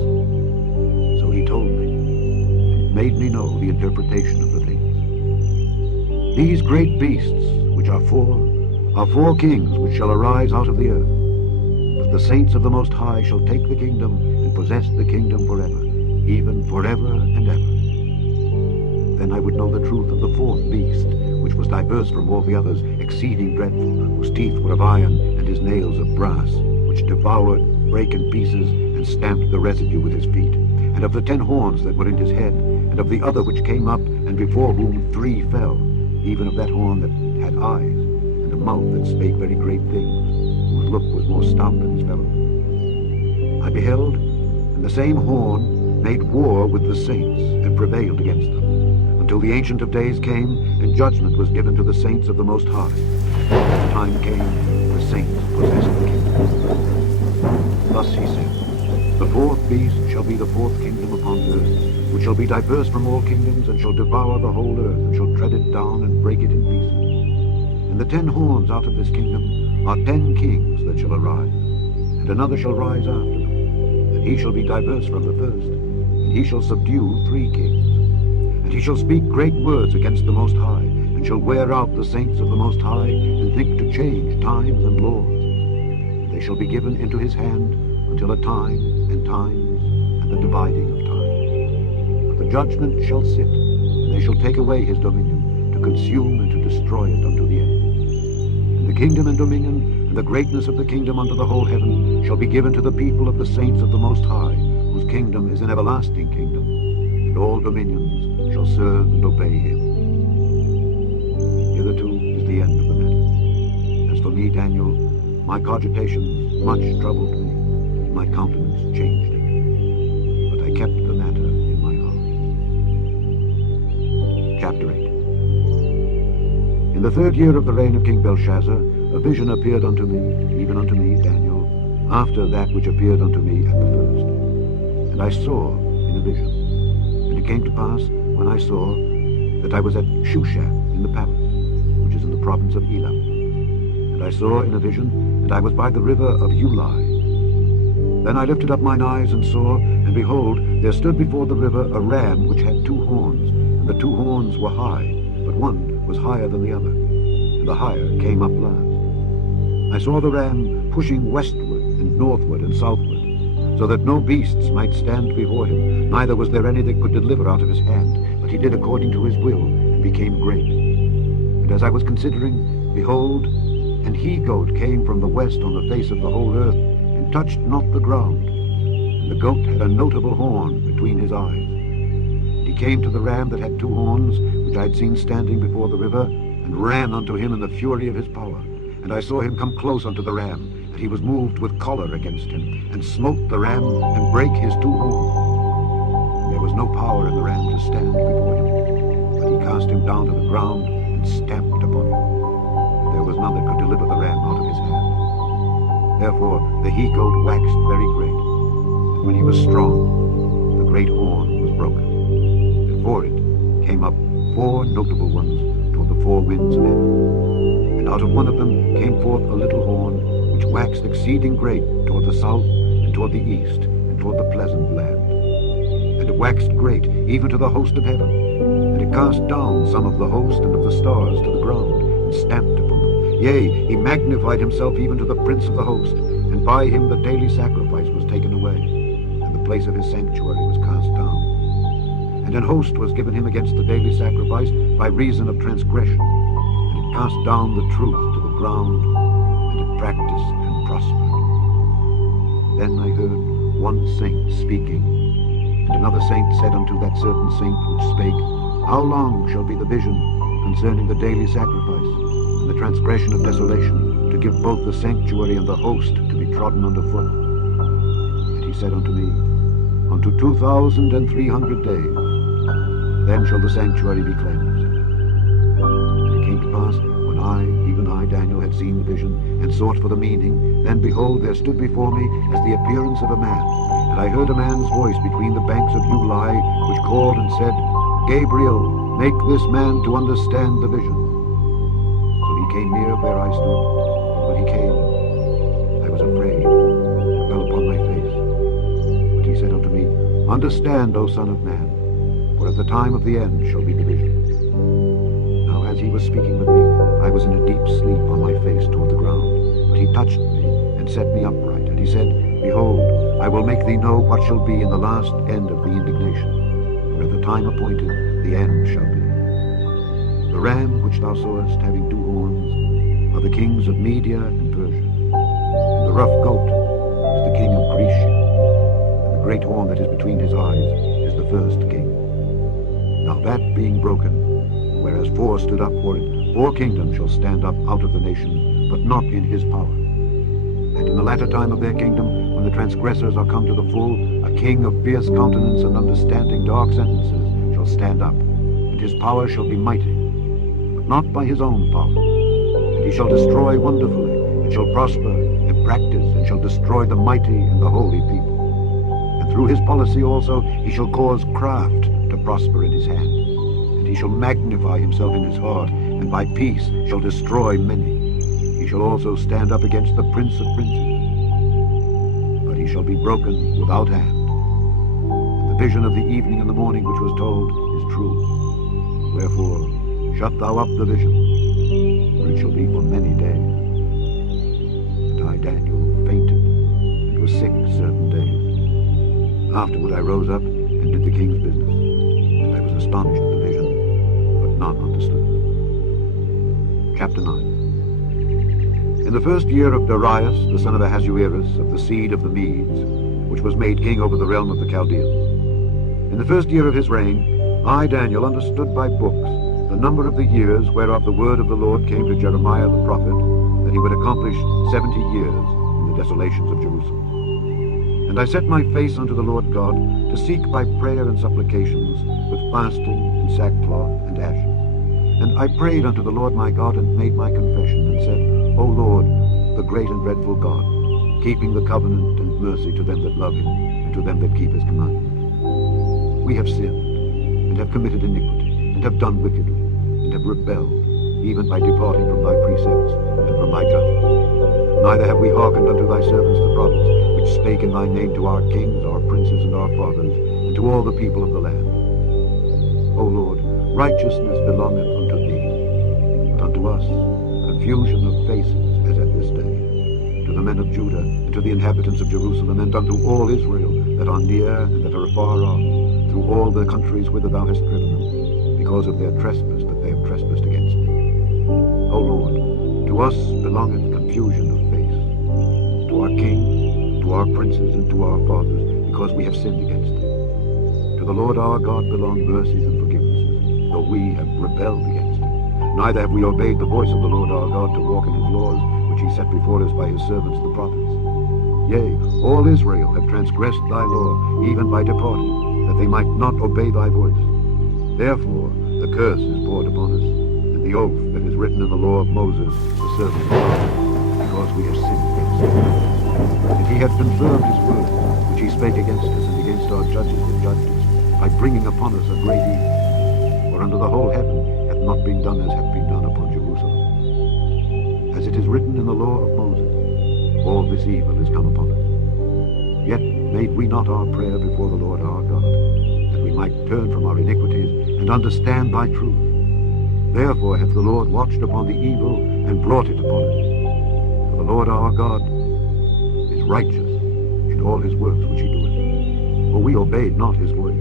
So he told me, and made me know the interpretation of the things. These great beasts, which are 4 kings which shall arise out of the earth. But the saints of the Most High shall take the kingdom, and possess the kingdom forever, even forever and ever. Then I would know the truth of the 4th beast, which was diverse from all the others, exceeding dreadful, whose teeth were of iron, and his nails of brass, which devoured, brake in pieces, and stamped the residue with his feet. And of the 10 horns that were in his head, and of the other which came up, and before whom 3 fell, even of that horn that had eyes, and a mouth that spake very great things, whose look was more stout than his fellows. I beheld, and the same horn made war with the saints, and prevailed against them, until the Ancient of Days came, and judgment was given to the saints of the Most High. The time came, the saints possessed the kingdom. Thus he said, the 4th beast shall be the 4th kingdom upon earth, which shall be diverse from all kingdoms, and shall devour the whole earth, and shall tread it down, and break it in pieces. And the 10 horns out of this kingdom are 10 kings that shall arise, and another shall rise after them, and he shall be diverse from the first, and he shall subdue 3 kings. And he shall speak great words against the Most High, and shall wear out the saints of the Most High, and think to change times and laws. And they shall be given into his hand until a time and times, and the dividing of time. But the judgment shall sit, and they shall take away his dominion, to consume and to destroy it unto the end. And the kingdom and dominion, and the greatness of the kingdom unto the whole heaven, shall be given to the people of the saints of the Most High, whose kingdom is an everlasting kingdom, and all dominions shall serve and obey him. Hitherto is the end of the matter. As for me, Daniel, my cogitations much troubled me, and my countenance changed it. But I kept the matter in my heart. Chapter 8. In the 3rd year of the reign of King Belshazzar, a vision appeared unto me, even unto me, Daniel, after that which appeared unto me at the first. And I saw in a vision. And it came to pass, when I saw, that I was at Shushan in the palace, which is in the province of Elam. And I saw in a vision, and I was by the river of Ulai. Then I lifted up mine eyes and saw, and behold, there stood before the river a ram which had 2 horns, and the 2 horns were high, but one was higher than the other, and the higher came up last. I saw the ram pushing westward and northward and southward, so that no beasts might stand before him, neither was there any that could deliver out of his hand, but he did according to his will, and became great. And as I was considering, behold, an he-goat came from the west on the face of the whole earth, and touched not the ground. And the goat had a notable horn between his eyes. And he came to the ram that had 2 horns, which I had seen standing before the river, and ran unto him in the fury of his power. And I saw him come close unto the ram, and he was moved with choler against him, and smote the ram, and brake his 2 horns. And there was no power in the ram to stand before him, but he cast him down to the ground and stamped upon him. And there was none that could deliver the ram out of his hand. Therefore the he-goat waxed very great, and when he was strong, the great horn was broken. And for it came up 4 notable ones toward the 4 winds of heaven. And out of one of them came forth a little horn, which waxed exceeding great toward the south, and toward the east, and toward the pleasant land. And it waxed great even to the host of heaven, and it cast down some of the host and of the stars to the ground, and stamped upon them. Yea, he magnified himself even to the prince of the host, and by him the daily sacrifice was taken away, and the place of his sanctuary was cast down. And an host was given him against the daily sacrifice by reason of transgression, and it cast down the truth to the ground, and it practiced and prospered. Then I heard one saint speaking, and another saint said unto that certain saint which spake, How long shall be the vision concerning the daily sacrifice, and the transgression of desolation, to give both the sanctuary and the host to be trodden under foot? And he said unto me, Unto 2,300 days, then shall the sanctuary be cleansed. And it came to pass, when even I, Daniel, had seen the vision, and sought for the meaning, then behold, there stood before me as the appearance of a man. And I heard a man's voice between the banks of Ulai, which called and said, Gabriel, make this man to understand the vision. So he came near where I stood, and when he came, I was afraid, and fell upon my face. But he said unto me, Understand, O son of man, for at the time of the end shall be the vision. Now as he was speaking with me, I was in a deep sleep on my face toward the ground. But he touched me, and set me upright, and he said, Behold, I will make thee know what shall be in the last end of the indignation, for at the time appointed the end shall be. The ram which thou sawest having 2 horns are the kings of Media and Persia, and the rough goat is the king of Grecia, and the great horn that is between his eyes is the first king. Now that being broken, whereas 4 stood up for it, 4 kingdoms shall stand up out of the nation, but not in his power. And in the latter time of their kingdom, when the transgressors are come to the full, a king of fierce countenance and understanding dark sentences shall stand up, and his power shall be mighty, but not by his own power. And he shall destroy wonderfully, and shall prosper, and practice, and shall destroy the mighty and the holy people. And through his policy also he shall cause craft to prosper in his hand. And he shall magnify himself in his heart, and by peace shall destroy many. He shall also stand up against the prince of princes, but he shall be broken without hand. And the vision of the evening and the morning which was told is true. Wherefore shut thou up the vision, for it shall be for many days. And I, Daniel, fainted, and was sick certain days. Afterward I rose up, and did the king's business, and I was astonished at the vision, but none understood. Chapter 9. In the first year of Darius, the son of Ahasuerus, of the seed of the Medes, which was made king over the realm of the Chaldeans, in the first year of his reign, I, Daniel, understood by books the number of the years whereof the word of the Lord came to Jeremiah the prophet, that he would accomplish 70 years in the desolations of Jerusalem. And I set my face unto the Lord God, to seek by prayer and supplications, with fasting and sackcloth and ashes. And I prayed unto the Lord my God, and made my confession, and said, O Lord, the great and dreadful God, keeping the covenant and mercy to them that love him, and to them that keep his commandments. We have sinned, and have committed iniquity, and have done wickedly, and have rebelled, even by departing from thy precepts, and from thy judgments. Neither have we hearkened unto thy servants the prophets, which spake in thy name to our kings, our princes, and our fathers, and to all the people of the land. O Lord, righteousness belongeth unto thee, but unto us confusion of faces, as at this day, to the men of Judah, and to the inhabitants of Jerusalem, and unto all Israel, that are near and that are afar off, through all the countries whither thou hast driven them, because of their trespass that they have trespassed against thee. O Lord, to us belongeth confusion of face, to our kings, to our princes, and to our fathers, because we have sinned against thee. To the Lord our God belong mercies and forgivenesses, though we have rebelled against him. Neither have we obeyed the voice of the Lord our God to walk in his laws, which he set before us by his servants the prophets. Yea, all Israel have transgressed thy law, even by departing. that they might not obey thy voice. Therefore the curse is poured upon us, and the oath that is written in the law of Moses, the servant of God, because we have sinned against him. And he hath confirmed his word, which he spake against us and against our judges that judged us, by bringing upon us a great evil. For under the whole heaven hath not been done as hath been done upon Jerusalem. As it is written in the law of Moses, all this evil is come upon us. Yet made we not our prayer before the Lord our God, that we might turn from our iniquities and understand thy truth. Therefore hath the Lord watched upon the evil and brought it upon us. For the Lord our God is righteous in all his works which he doeth, for we obeyed not his voice.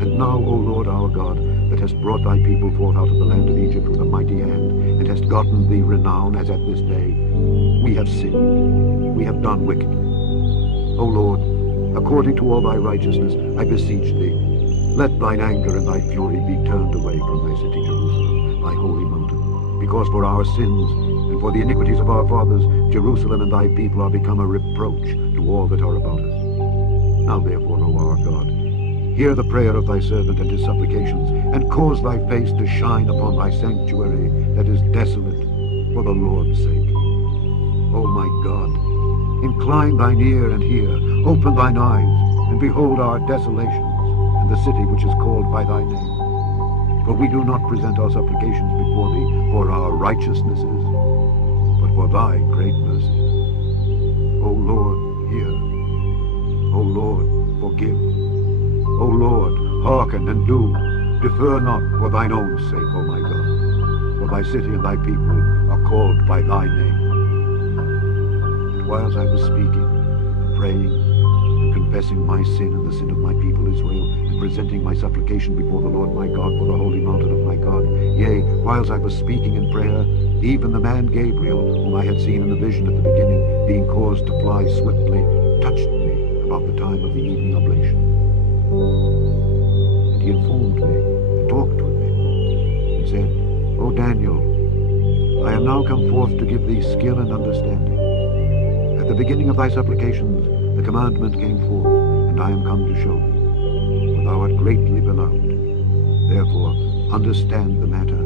And now, O Lord our God, that hast brought thy people forth out of the land of Egypt with a mighty hand, and hast gotten thee renown as at this day, we have sinned, we have done wickedly. O Lord, according to all thy righteousness, I beseech thee, let thine anger and thy fury be turned away from thy city Jerusalem, thy holy mountain, because for our sins and for the iniquities of our fathers, Jerusalem and thy people are become a reproach to all that are about us. Now therefore, O our God, hear the prayer of thy servant and his supplications, and cause thy face to shine upon thy sanctuary that is desolate, for the Lord's sake. O my God, incline thine ear and hear, open thine eyes, and behold our desolations, and the city which is called by thy name. For we do not present our supplications before thee for our righteousnesses, but for thy great mercy. O Lord, hear. O Lord, forgive. O Lord, hearken and do. Defer not for thine own sake, O my God. For thy city and thy people are called by thy name. And whilst I was speaking, and praying, and confessing my sin and the sin of my people Israel, and presenting my supplication before the Lord my God for the holy mountain of my God, yea, whilst I was speaking in prayer, even the man Gabriel, whom I had seen in the vision at the beginning, being caused to fly swiftly, touched me about the time of the evening oblation. And he informed me, and talked with me, and said, O Daniel, I am now come forth to give thee skill and understanding. At the beginning of thy supplications the commandment came forth, and I am come to show thee. For thou art greatly beloved. Therefore understand the matter,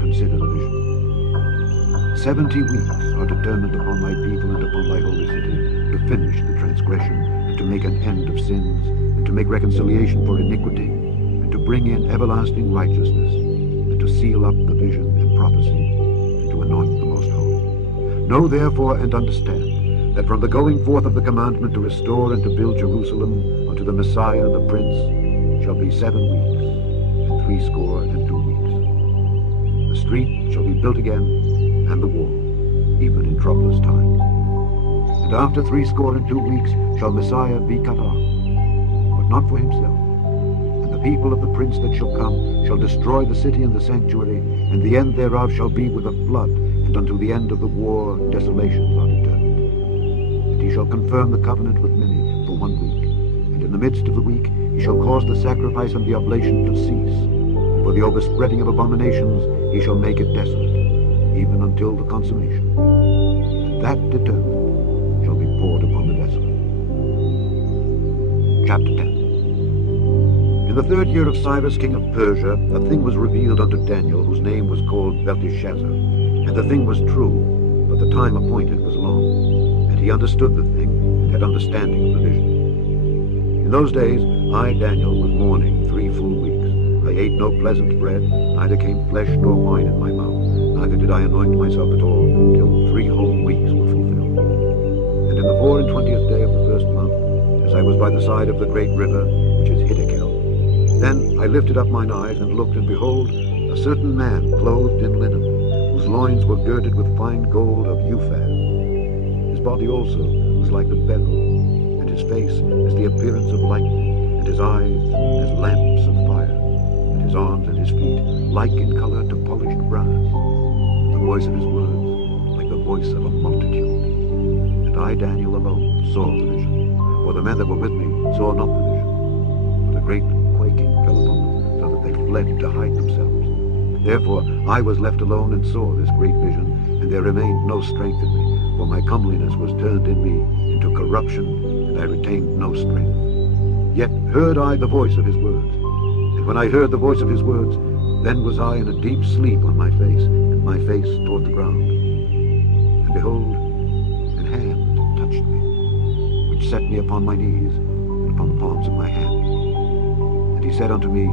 consider the vision. 70 weeks are determined upon thy people and upon thy holy city, to finish the transgression, and to make an end of sins, and to make reconciliation for iniquity, and to bring in everlasting righteousness, and to seal up the vision and prophecy, and to anoint the most holy. Know therefore and understand, that from the going forth of the commandment to restore and to build Jerusalem unto the Messiah the Prince shall be 7 weeks, and 62 weeks. The street shall be built again, and the wall, even in troublous times. And after 62 weeks shall Messiah be cut off, but not for himself. And the people of the prince that shall come shall destroy the city and the sanctuary, and the end thereof shall be with a flood, and until the end of the war desolations are determined. And he shall confirm the covenant with many for 1 week, and in the midst of the week he shall cause the sacrifice and the oblation to cease, and for the overspreading of abominations he shall make it desolate, even until the consummation. And that determined shall be poured upon the desolate. Chapter 10. In the 3rd year of Cyrus king of Persia, a thing was revealed unto Daniel, whose name was called Belteshazzar. And the thing was true, but the time appointed was long. And he understood the thing, and had understanding of the vision. In those days I, Daniel, was mourning 3 full weeks. I ate no pleasant bread, neither came flesh nor wine in my mouth, neither did I anoint myself at all, till 3 whole weeks were fulfilled. And in the 24th day of the 1st month, as I was by the side of the great river, which is Hiddekel, then I lifted up mine eyes and looked, and behold, a certain man clothed in linen, whose loins were girded with fine gold of Uphaz. His body also was like the beryl, and his face as the appearance of lightning, and his eyes as lamps of fire, and his arms and his feet like in color to polished brass, and the voice of his words like the voice of a multitude. And I, Daniel, alone saw the vision, for the men that were with me saw not the vision. But a great quaking fell upon them, so that they fled to hide themselves. Therefore I was left alone and saw this great vision, and there remained no strength in me, for my comeliness was turned in me into corruption, and I retained no strength. Yet heard I the voice of his words. And when I heard the voice of his words, then was I in a deep sleep on my face, and my face toward the ground. And behold, an hand touched me, which set me upon my knees, and upon the palms of my hands. And he said unto me,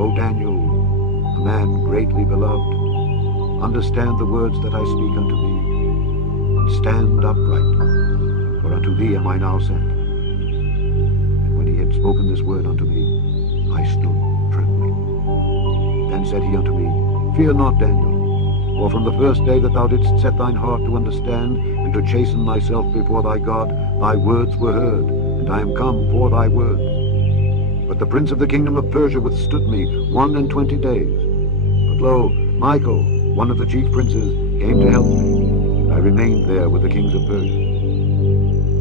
O Daniel, a man greatly beloved, understand the words that I speak unto thee, and stand upright, for unto thee am I now sent. And when he had spoken this word unto me, I stood trembling. Then said he unto me, Fear not, Daniel, for from the first day that thou didst set thine heart to understand, and to chasten thyself before thy God, thy words were heard, and I am come for thy words. But the prince of the kingdom of Persia withstood me 21 days. But lo, Michael, one of the chief princes, came to help me, and I remained there with the kings of Persia.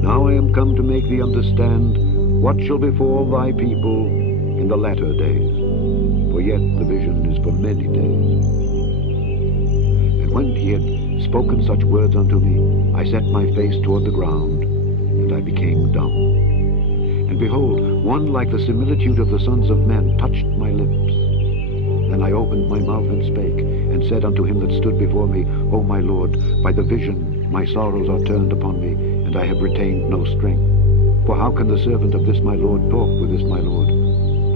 Now I am come to make thee understand what shall befall thy people in the latter days, for yet the vision is for many days. And when he had spoken such words unto me, I set my face toward the ground, and I became dumb. And behold, one like the similitude of the sons of men touched my lips. Then I opened my mouth and spake, and said unto him that stood before me, O my Lord, by the vision my sorrows are turned upon me, and I have retained no strength. For how can the servant of this my Lord talk with this my Lord?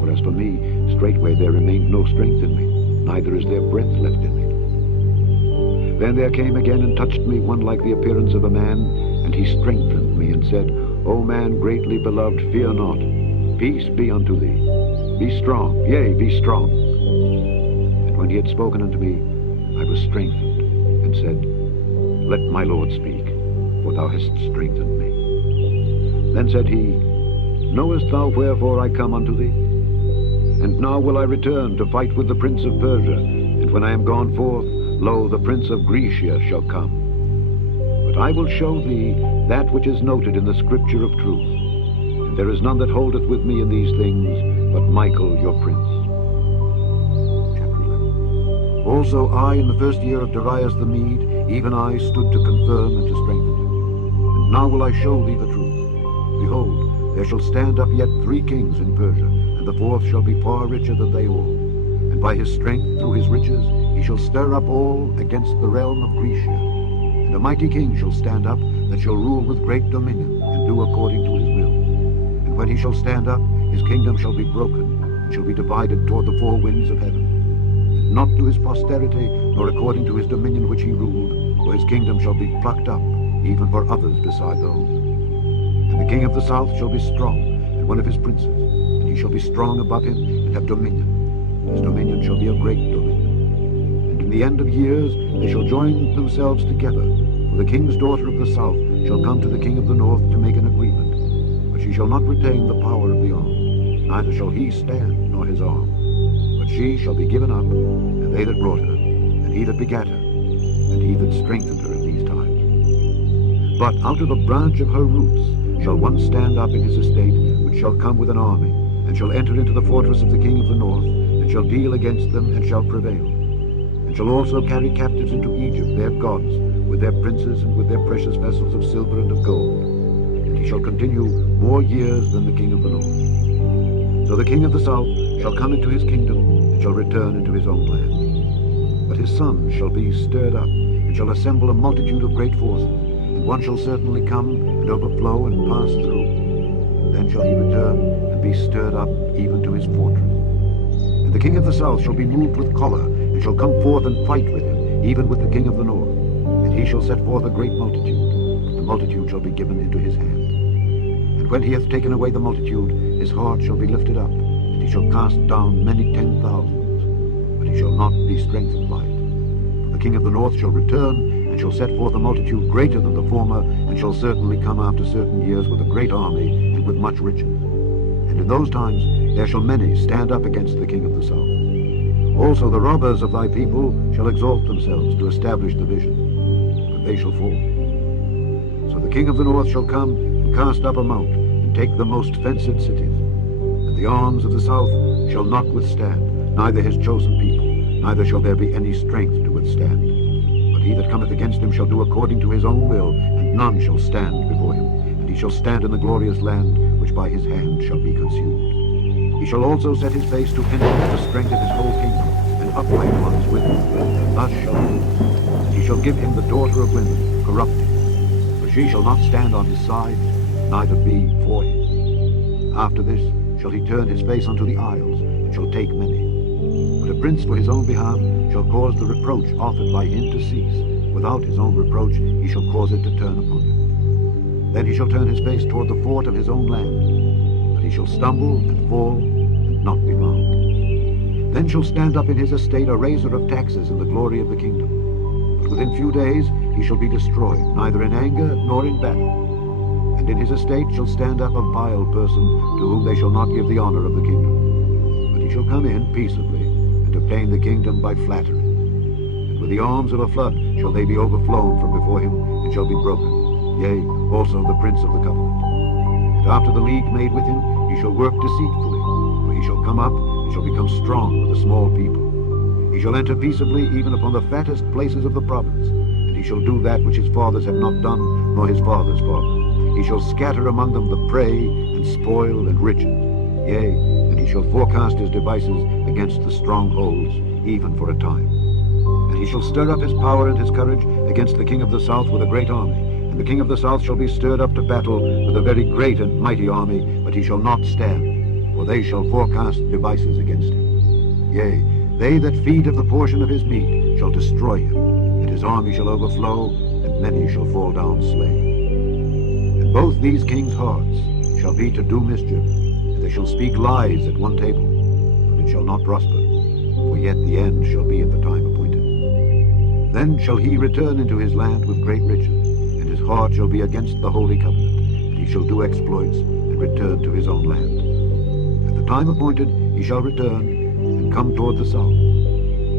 For as for me, straightway there remained no strength in me, neither is there breath left in me. Then there came again and touched me one like the appearance of a man, and he strengthened me, and said, O man greatly beloved, fear not. Peace be unto thee. Be strong, yea, be strong. And when he had spoken unto me, I was strengthened, and said, Let my Lord speak, for thou hast strengthened me. Then said he, Knowest thou wherefore I come unto thee? And now will I return to fight with the prince of Persia, and when I am gone forth, lo, the prince of Grecia shall come. But I will show thee that which is noted in the scripture of truth. And there is none that holdeth with me in these things, but Michael your prince. Chapter 11. Also I, in the first year of Darius the Mede, even I stood to confirm and to strengthen him. And now will I show thee the truth. Behold, there shall stand up yet 3 kings in Persia, and the 4th shall be far richer than they all. And by his strength, through his riches, he shall stir up all against the realm of Grecia. And a mighty king shall stand up, that shall rule with great dominion, and do according to his will. And when he shall stand up, his kingdom shall be broken, and shall be divided toward the 4 winds of heaven. And not to his posterity, nor according to his dominion which he ruled, for his kingdom shall be plucked up, even for others beside those. And the king of the south shall be strong, and one of his princes, and he shall be strong above him, and have dominion. His dominion shall be a great dominion. And in the end of years they shall join themselves together, for the king's daughter of the south shall come to the king of the north to make an agreement. But she shall not retain the power of the arm, neither shall he stand, nor his arm. But she shall be given up, and they that brought her, and he that begat her, and he that strengthened her in these times. But out of the branch of her roots shall one stand up in his estate, which shall come with an army, and shall enter into the fortress of the king of the north, and shall deal against them, and shall prevail. And shall also carry captives into Egypt their gods, with their princes, and with their precious vessels of silver and of gold. And he shall continue more years than the king of the north. So the king of the south shall come into his kingdom, and shall return into his own land. But his son shall be stirred up, and shall assemble a multitude of great forces, and one shall certainly come, and overflow, and pass through. Then shall he return, and be stirred up even to his fortress. And the king of the south shall be moved with choler, and shall come forth and fight with him, even with the king of the north. And he shall set forth a great multitude, but the multitude shall be given into his hand. And when he hath taken away the multitude, his heart shall be lifted up, and he shall cast down many 10,000, but he shall not be strengthened by it. For the king of the north shall return, and shall set forth a multitude greater than the former, and shall certainly come after certain years with a great army, and with much riches. And in those times there shall many stand up against the king of the south. Also the robbers of thy people shall exalt themselves to establish the vision, but they shall fall. So the king of the north shall come, and cast up a mount, and take the most fenced cities. And the arms of the south shall not withstand, neither his chosen people, neither shall there be any strength to withstand. But he that cometh against him shall do according to his own will, and none shall stand before him. And he he shall stand in the glorious land, which by his hand shall be consumed. He shall also set his face to enemies to strengthen his whole kingdom, and upright ones with him. Thus shall he do. And he shall give him the daughter of women, corrupting. For she shall not stand on his side, neither be for him. After this shall he turn his face unto the isles, and shall take many. But a prince for his own behalf shall cause the reproach offered by him to cease. Without his own reproach he shall cause it to turn upon him. Then he shall turn his face toward the fort of his own land. But he shall stumble and fall, and not be found. Then shall stand up in his estate a raiser of taxes in the glory of the kingdom. But within few days he shall be destroyed, neither in anger nor in battle. And in his estate shall stand up a vile person, to whom they shall not give the honor of the kingdom. But he shall come in peaceably, and obtain the kingdom by flattery. And with the arms of a flood shall they be overflown from before him, and shall be broken, yea, also the prince of the covenant. And after the league made with him, he shall work deceitfully, for he shall come up, and shall become strong with a small people. He shall enter peaceably even upon the fattest places of the province, and he shall do that which his fathers have not done, nor his fathers' fathers. He shall scatter among them the prey, and spoil, and riches. Yea, and he shall forecast his devices against the strongholds, even for a time. And he shall stir up his power and his courage against the king of the south with a great army. And the king of the south shall be stirred up to battle with a very great and mighty army, but he shall not stand, for they shall forecast devices against him. Yea, they that feed of the portion of his meat shall destroy him, and his army shall overflow, and many shall fall down slain. And both these kings' hearts shall be to do mischief, and they shall speak lies at one table, but it shall not prosper, for yet the end shall be at the time appointed. Then shall he return into his land with great riches, and his heart shall be against the holy covenant, and he shall do exploits, and return to his own land. At the time appointed he shall return, and come toward the south,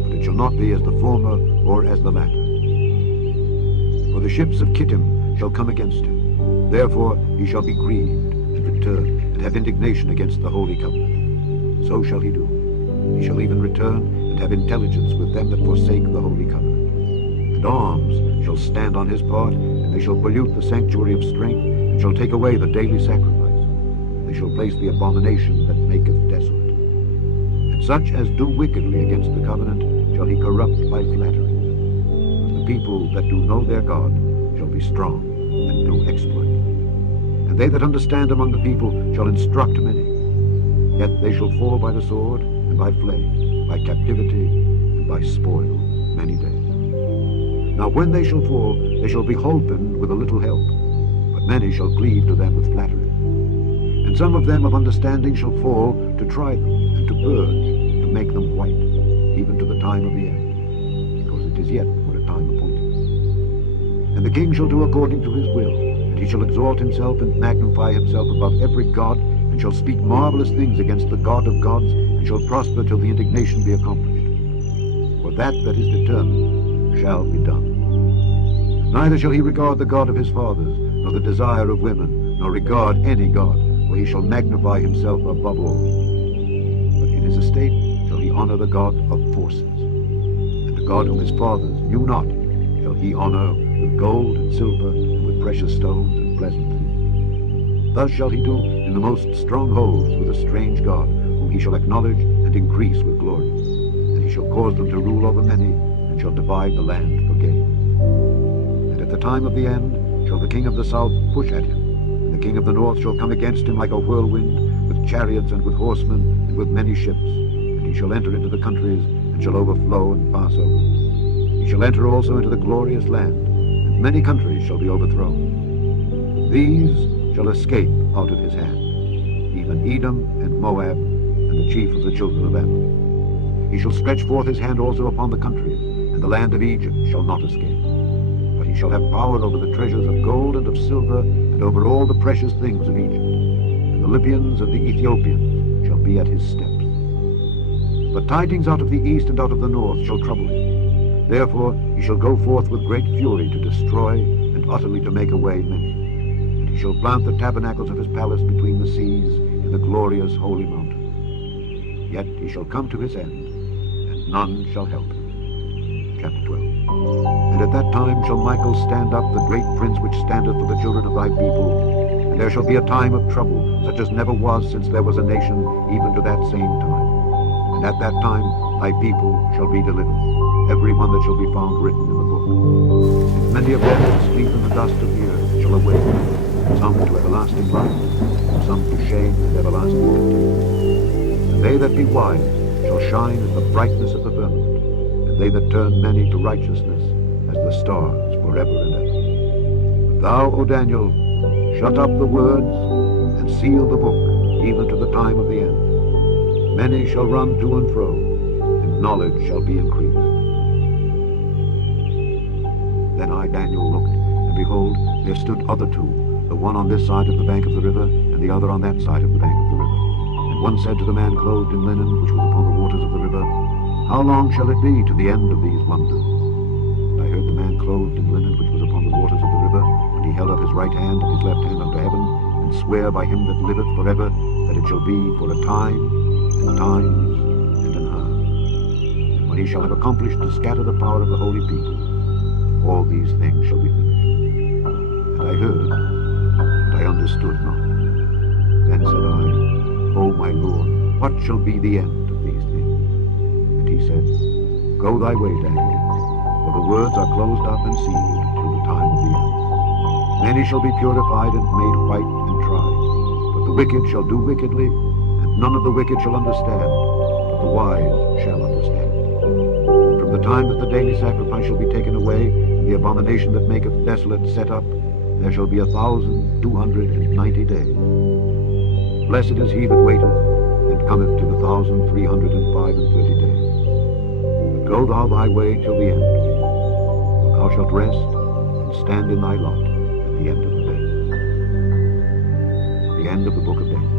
but it shall not be as the former or as the latter. For the ships of Kittim shall come against him, therefore he shall be grieved, and return, and have indignation against the holy covenant. So shall he do. He shall even return, and have intelligence with them that forsake the holy covenant. And arms shall stand on his part, and they shall pollute the sanctuary of strength, and shall take away the daily sacrifice. They shall place the abomination that maketh desolate. And such as do wickedly against the covenant shall he corrupt by flattery. But the people that do know their God shall be strong, and do exploits. And they that understand among the people shall instruct many. Yet they shall fall by the sword, and by flame, by captivity, and by spoil many days. Now when they shall fall, they shall be holpen with a little help, but many shall cleave to them with flattery. And some of them of understanding shall fall to try them, and to purge, to make them white, even to the time of the end, because it is yet for a time appointed. And the king shall do according to his will, and he shall exalt himself and magnify himself above every god, and shall speak marvelous things against the God of gods, and shall prosper till the indignation be accomplished. For that is determined shall be done. Neither shall he regard the God of his fathers, nor the desire of women, nor regard any god, for he shall magnify himself above all. But in his estate shall he honor the God of forces, and the God whom his fathers knew not shall he honor with gold and silver, and with precious stones and pleasant things. Thus shall he do in the most strongholds with a strange God, whom he shall acknowledge and increase with glory. And he shall cause them to rule over many, and shall divide the land for gain. And at the time of the end shall the king of the south push at him, and the king of the north shall come against him like a whirlwind, with chariots and with horsemen, and with many ships. And he shall enter into the countries, and shall overflow and pass over. He shall enter also into the glorious land, and many countries shall be overthrown. These shall escape out of his hand, even Edom and Moab, and the chief of the children of Ammon. He shall stretch forth his hand also upon the countries, and the land of Egypt shall not escape. But he shall have power over the treasures of gold and of silver, and over all the precious things of Egypt. And the Libyans and the Ethiopians shall be at his steps. But tidings out of the east and out of the north shall trouble him. Therefore he shall go forth with great fury to destroy, and utterly to make away many. And he shall plant the tabernacles of his palace between the seas, in the glorious holy mountain. Yet he shall come to his end, and none shall help him. Chapter 12. And at that time shall Michael stand up, the great prince which standeth for the children of thy people, And there shall be a time of trouble, such as never was since there was a nation, even to that same time. And at that time thy people shall be delivered, every one that shall be found written in the book. And many of them that sleep in the dust of the earth shall awake, some to everlasting life, and some to shame and everlasting contempt. And they that be wise shall shine as the brightness of the firmament, and they that turn many to righteousness as the stars forever and ever. But thou, O Daniel, shut up the words and seal the book, even to the time of the end. Many shall run to and fro, and knowledge shall be increased. Then I, Daniel, looked, and behold, there stood other two, the one on this side of the bank of the river, and the other on that side of the bank of the river. And one said to the man clothed in linen, which was upon the waters of the river, How long shall it be to the end of these wonders? And I heard the man clothed in linen, which was upon the waters of the river, when he held up his right hand and his left hand unto heaven, and swear by him that liveth forever, that it shall be for a time, and times, and an hour. And when he shall have accomplished to scatter the power of the holy people, all these things shall be finished. And I heard, but I understood not. Then said I, O my Lord, what shall be the end of these things? And he said, Go thy way, Daniel, for the words are closed up and sealed till the time of the end. Many shall be purified and made white and tried, but the wicked shall do wickedly, and none of the wicked shall understand, but the wise shall understand. And from the time that the daily sacrifice shall be taken away, and the abomination that maketh desolate set up, there shall be 1,290 days. Blessed is he that waiteth, and cometh to the 1,335 days. But go thou thy way till the end, for thou shalt rest, and stand in thy lot at the end of the day. The end of the book of Daniel.